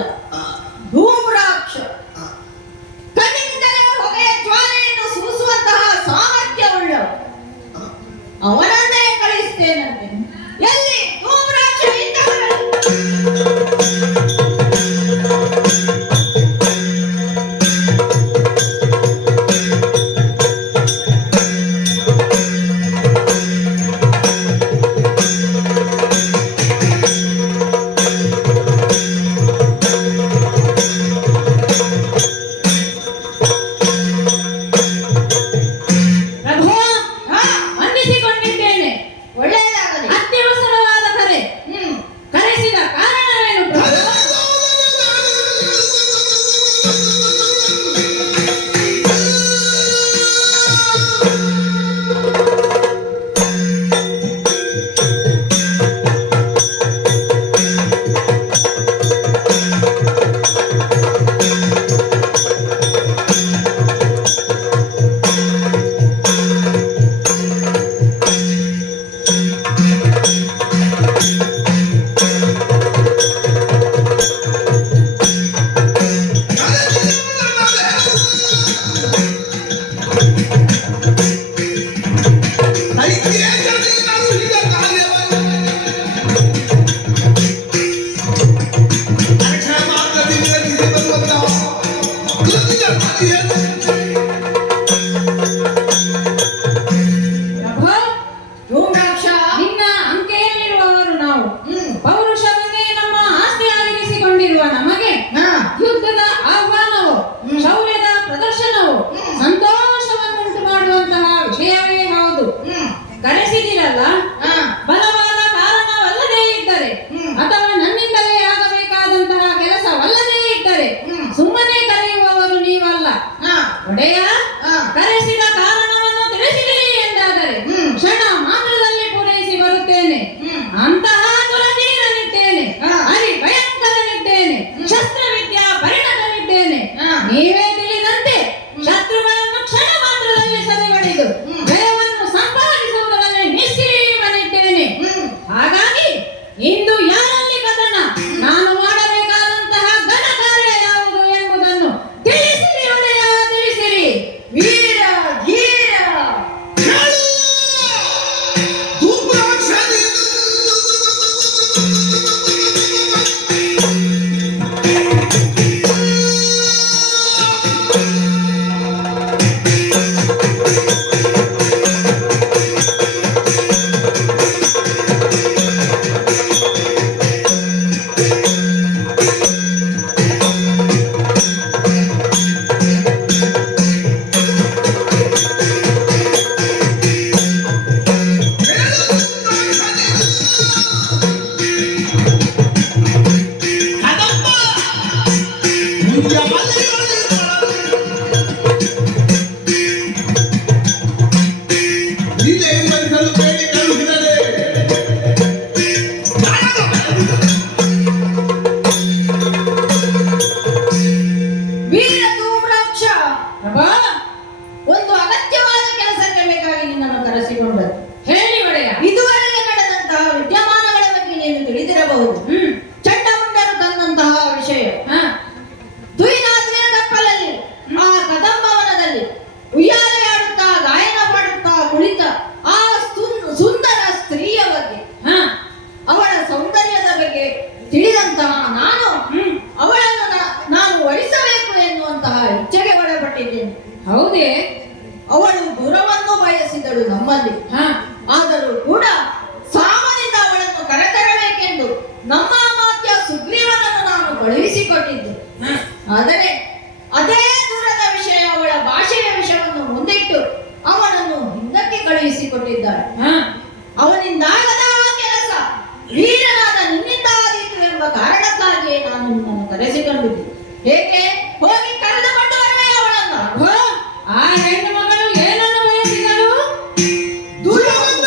ಒಡೆಯ ಆ. ಕರೆಸಿದ ಕಾರಣವನ್ನು ತಿಳಿಸಿರಿ ಎಂದಾದರೆ ಕ್ಷಣ ಮಾತ್ರದಲ್ಲಿ ಪೂರೈಸಿ ಬರುತ್ತೇನೆ. ಅಂತಹ ಕುಲಧೀರನಿದ್ದೇನೆ, ಆ. ಹರಿ ಭಯಂಕರನಿದ್ದೇನೆ, ಶಸ್ತ್ರವಿದ್ಯಾ ಪರಿಣತನಿದ್ದೇನೆ. ಆ. ನೀವೇ ತಿಳಿದಂತೆ ಶತ್ರುಗಳನ್ನು ಕ್ಷಣ ಮಾತ್ರದಲ್ಲಿ ಸದೆಬಡಿದು ಜಯವನ್ನು ಸಂಪಾದಿಸುವುದರಲ್ಲಿ ನಿಶ್ಚೀಮನಿದ್ದೇನೆ. ಹಾಗಾಗಿ ಇಂದು ಯಾರಲ್ಲಿ ಕಥನ, ನಾನು ಮಾಡಬೇಕಾದಂತಹ ಘನ ಕಾರ್ಯ ಯಾವುದು ಎಂಬುದನ್ನು ತಿಳಿಸಿರಿ ಒಡೆಯ, ತಿಳಿಸಿರಿ. ವೀರ ಧೀರ ದುರ್ಭಾಷಣೆ ಕದಂಬ ಮುಂದೆ ಇಲ್ಲೇ ಮರಿಸಲು ಬೇಡಿ ಕಳುಹಿದರೆ ವೀರ ಧೂಮ್ರಾಕ್ಷ, ಪ್ರಭಾ, ಒಂದು ಅಗತ್ಯವಾದ ಕೆಲಸಕ್ಕೆ ಬೇಕಾಗಿ ನಿನ್ನನ್ನು ಕರೆಸಿಕೊಂಡದ್ದು. ಹೇಳಿ ಒಡೆಯ. ಇದುವರೆಗೆ ನಡೆದಂತಹ ವಿದ್ಯಮಾನಗಳ ಬಗ್ಗೆ ನೀನು ತಿಳಿದಿರಬಹುದು. ಚಂಡಮುಂಡರು ತಂದಂತಹ ವಿಷಯ. ತುಯಿನಾದ್ರಿಯ ಕಪ್ಪಲಲ್ಲಿ ಆ ಕದಂಬವನದಲ್ಲಿ ಉಯ್ಯಾಲೆಯಾಡುತ್ತಾ ಗಾಯನ ಮಾಡುತ್ತಾ ಕುಳಿತ ಆ ಸುಂದರ ಸ್ತ್ರೀಯ ಬಗ್ಗೆ, ಅವಳ ಸೌಂದರ್ಯದ ಬಗ್ಗೆ ತಿಳಿದಂತಹ ನಾನು ಅವಳನ್ನು ನಾನು ವರಿಸಬೇಕು ಎನ್ನುವಂತಹ ಇಚ್ಛೆಗೆ ಒಳಪಟ್ಟಿದ್ದೇನೆ. ಹೌದೇ? ಅವಳು ದೂರವನ್ನು ಬಯಸಿದಳು ನಮ್ಮಲ್ಲಿ. ಆದರೂ ಕೂಡ ಸಾಮನಿಂದ ಅವಳನ್ನು ಕರೆತರಬೇಕೆಂದು ನಮ್ಮ ಅಮಾತ್ಯ ಸುಗ್ರೀವನನ್ನು ನಾನು ಕಳುಹಿಸಿಕೊಟ್ಟಿದ್ದೆ. ಆದರೆ ಅದೇ ದೂರದ ವಿಷಯ, ಅವಳ ಭಾಷೆಯ ವಿಷಯವನ್ನು ಮುಂದಿಟ್ಟು ಅವನನ್ನು ಹಿಂದಕ್ಕೆ ಕಳುಹಿಸಿಕೊಟ್ಟಿದ್ದಾಳೆ. ಅವನಿಂದಾಗದ ಆ ಕೆಲಸ ವೀರನಾದ ನಿನ್ನಿಂದ ಆದೀತು ಎಂಬ ಕಾರಣಕ್ಕಾಗಿಯೇ ನಾನು ನಿನ್ನನ್ನು ಕರೆಸಿಕೊಂಡಿದ್ದೆ. ಹೇಗೆ ಹೋಗಿ ಕರೆದುಕೊಂಡು ಬರುವೆ ಅವಳನ್ನು. ಆ ಹೆಣ್ಣು ಮಗಳು ಏನನ್ನು ಬಯಸಿದಳು? ದುರ್ಯೋಧನ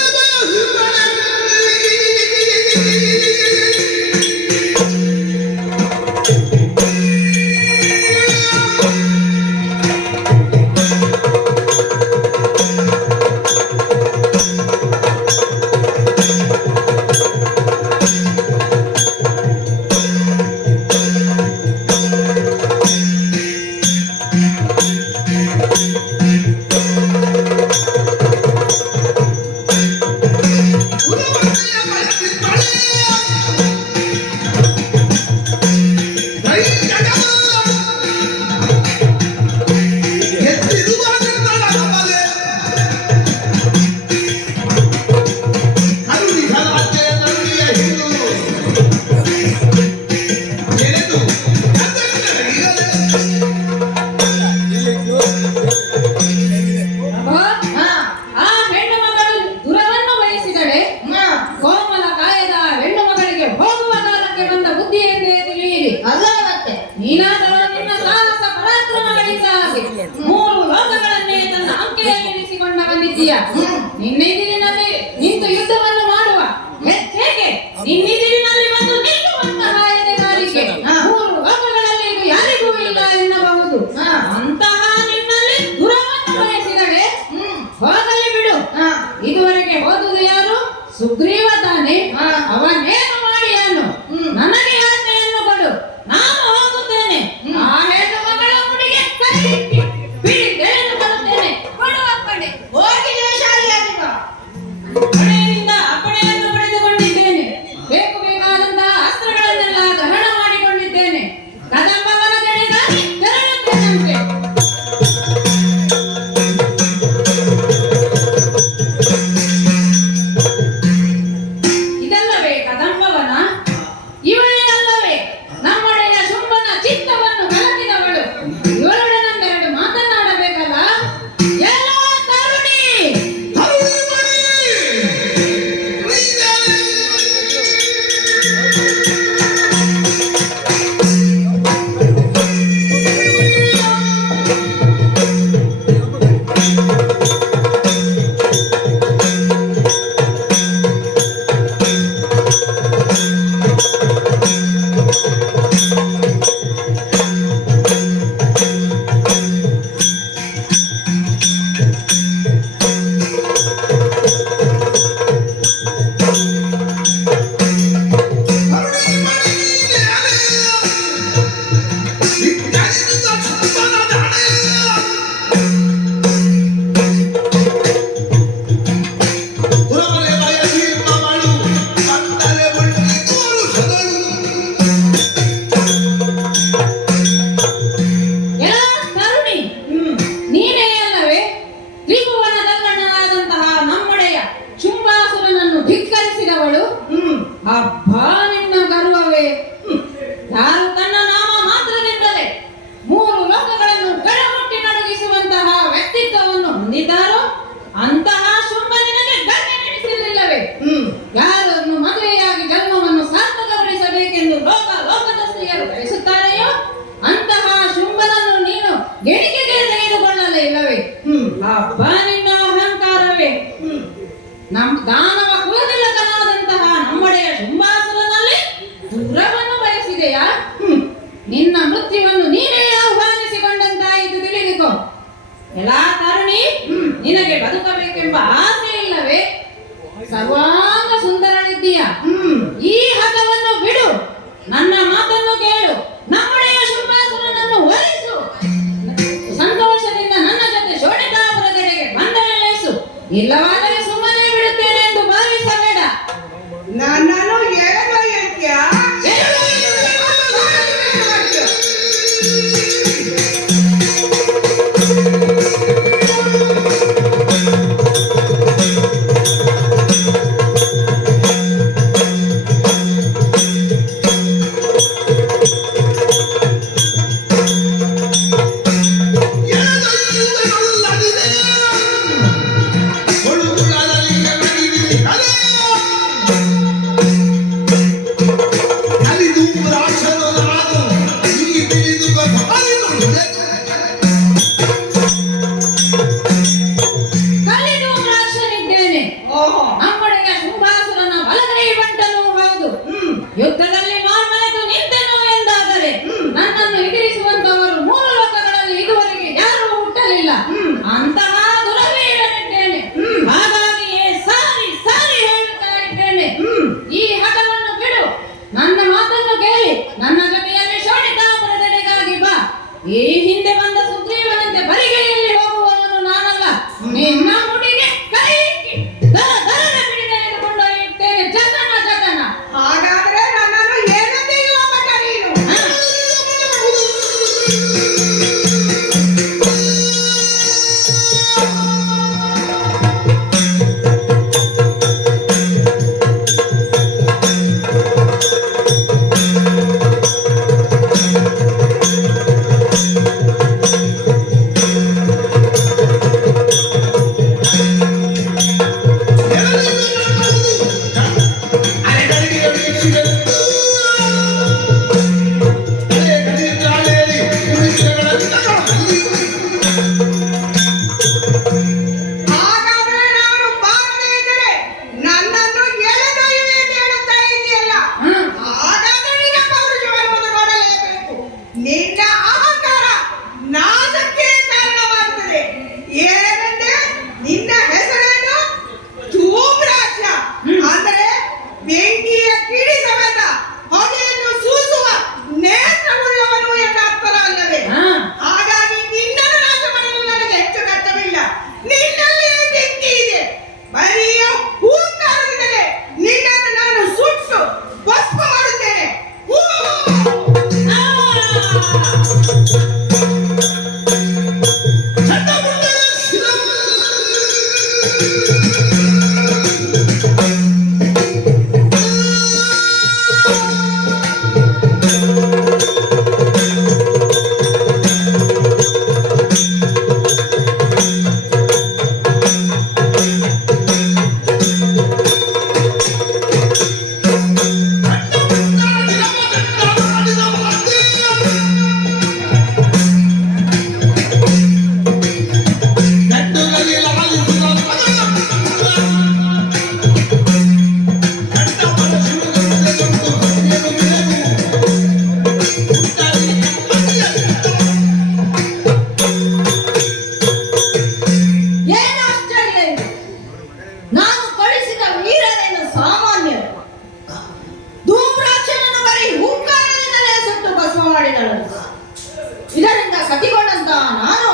ನಿನ್ನ ಮೃತ್ಯುವನ್ನು ನೀನೇ ಆಹ್ವಾನಿಸಿಕೊಂಡಂತಾಯಿತು ತಿಳಿದುಕೋ. ಎಲ್ಲಾ ತರುಣಿ, ನಿನಗೆ ಬದುಕಬೇಕೆಂಬ ಆಸೆ ಇಲ್ಲವೇ? ಸರ್ವಾಂಗ ಸುಂದರನಿದ್ದೀಯ. ಈ ಹಠವನ್ನು ಬಿಡು, ನನ್ನ ಮಾತನ್ನು ಕೇಳು, ನಮ್ಮೊಡೆಯ ಶುಂಭಾಸುರನನ್ನು ಒಲಿಸು. ಸಂತೋಷದಿಂದ ನನ್ನ ಜೊತೆ ಶೋಣಿತಾಪುರದೆಡೆಗೆ ಬಂದಳೆಸು. ಇಲ್ಲವಾದರೆ ಸುಮ್ಮನೆ ಬಿಡುತ್ತೇನೆ ಎಂದು ಭಾವಿಸಬೇಡ. ನನ್ನನ್ನು ಎಳೆದೊಯ್ಯುತ್ಯಾ? ಕಲಿಧೂಮ್ರಾಕ್ಷನಿದ್ದೇನೆ. ನಮ್ಮೊಡೆಯ ಶುಂಭಾಸುರನ ಬಲಗೈ ಬಂಟನೂ ಹೌದು. ಯುದ್ಧದಲ್ಲಿ ಮಾರ್ಮರೆತು ನಿಂತೆನು ಎಂದಾದರೆ ನನ್ನನ್ನು ಎದುರಿಸುವಂತವರು ಮೂರು ಲೋಕಗಳಲ್ಲಿ ಇದುವರೆಗೆ ಯಾರೂ ಹುಟ್ಟಲಿಲ್ಲ. ಅಂತಹ ದುರವೀರನಿದ್ದೇನೆ. ಹಾಗಾಗಿಯೇ ಸಾರಿ ಸಾರಿ ಹೇಳುತ್ತಾ ಇದ್ದೇನೆ, ಈ ಹಠವನ್ನು ಬಿಡು, ನನ್ನ ಮಾತನ್ನು ಕೇಳಿ ನನ್ನ ಜೊತೆಯಲ್ಲಿ ಶೋಣಿತಾಪುರದೆಡೆಗಾಗಿ ಬಾ. ಈ ಹಿಂದೆ ಬಂದ ಸುಗ್ರೀವನಂತೆ ಬರಿಗೆಯಲ್ಲಿ ಹೋಗುವವನು ನಾನಲ್ಲ. ನಿನ್ನ ಮುಡಿಗೆ ಕೈ ಇಕ್ಕಿ ದರ ದರನೆ ಹಿಡಿದೆಳೆದುಕೊಂಡೊಯ್ಯುತ್ತೇನೆ ಜಗನ ಜಗನ. ಹಾಗಾದ್ರೆ ನನ್ನನ್ನು ಎಳೆದೊಯ್ಯುವ ಮಗ ನೀನು. ಹಾಗಾದ್ರೆ ನಾನು ಬಾರದೇ ಇದ್ದರೆ ನನ್ನನ್ನು ಎಳೆದೊಯ್ಯುವೆ ಅಂತ ಹೇಳುತ್ತಾ ಇದೆಯಲ್ಲ. ಹಾಗಾದ್ರೆ ನಿನ್ನ ಪೌರುಷವನ್ನು ನೋಡಲೇಬೇಕು. ನಿನ್ನ ಅಹಂಕಾರ ನಾಶಕ್ಕೆ ಕಾರಣವಾಗುತ್ತದೆ. ಏನಂದ್ರೆ ನಿನ್ನ ಹೆಸರೇನು? ಧೂಮ್ರಾಕ್ಷ. ಅಂದರೆ ಬೆಂಕಿಯ ಕಿಡಿ ಸಮೇತ ಹೊಗೆಯನ್ನು ಸೂಸುವ ನೇತ್ರವುಳ್ಳವನು ಎಂದ ಅರ್ಥನ ಅಲ್ಲವೇ? ಹಾಗಾಗಿ ನಿನ್ನನ್ನು ನಾಶ ಮಾಡಲು ನನಗೆ ಹೆಚ್ಚು ಕಷ್ಟವಿಲ್ಲ. ನಿನ್ನಲ್ಲಿ ಬೆಂಕಿ ಇದೆ. ಬರಿಯ ಹೂಂಕಾರದಿಂದಲೇ ನಿನ್ನನ್ನು ನಾನು ಸುಟ್ಟು ಭಸ್ಮ ಮಾಡುತ್ತೇನೆ. ಹೂ! ಏನು ಆಶ್ಚರ್ಯ ಇದು! ನಾನು ಕಳಿಸಿದ ವೀರರೇನು ಸಾಮಾನ್ಯರು? ಧೂಮ್ರಾಕ್ಷನನ್ನು ಬರೀ ಹೂಂಕಾರದಿಂದಲೇ ಸುಟ್ಟು ಭಸ್ಮ ಮಾಡಿದಳು. ಇದರಿಂದ ಕತಿಗೊಂಡಂತ ನಾನು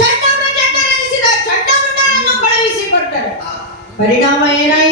ಚಂಡಮುಂಡರೆನಿಸಿದ ಚಂಡಮುಂಡರನ್ನು ಕಳುಹಿಸಿಕೊಟ್ಟರೆ ಪರಿಣಾಮ ಏನಾಯಿತು?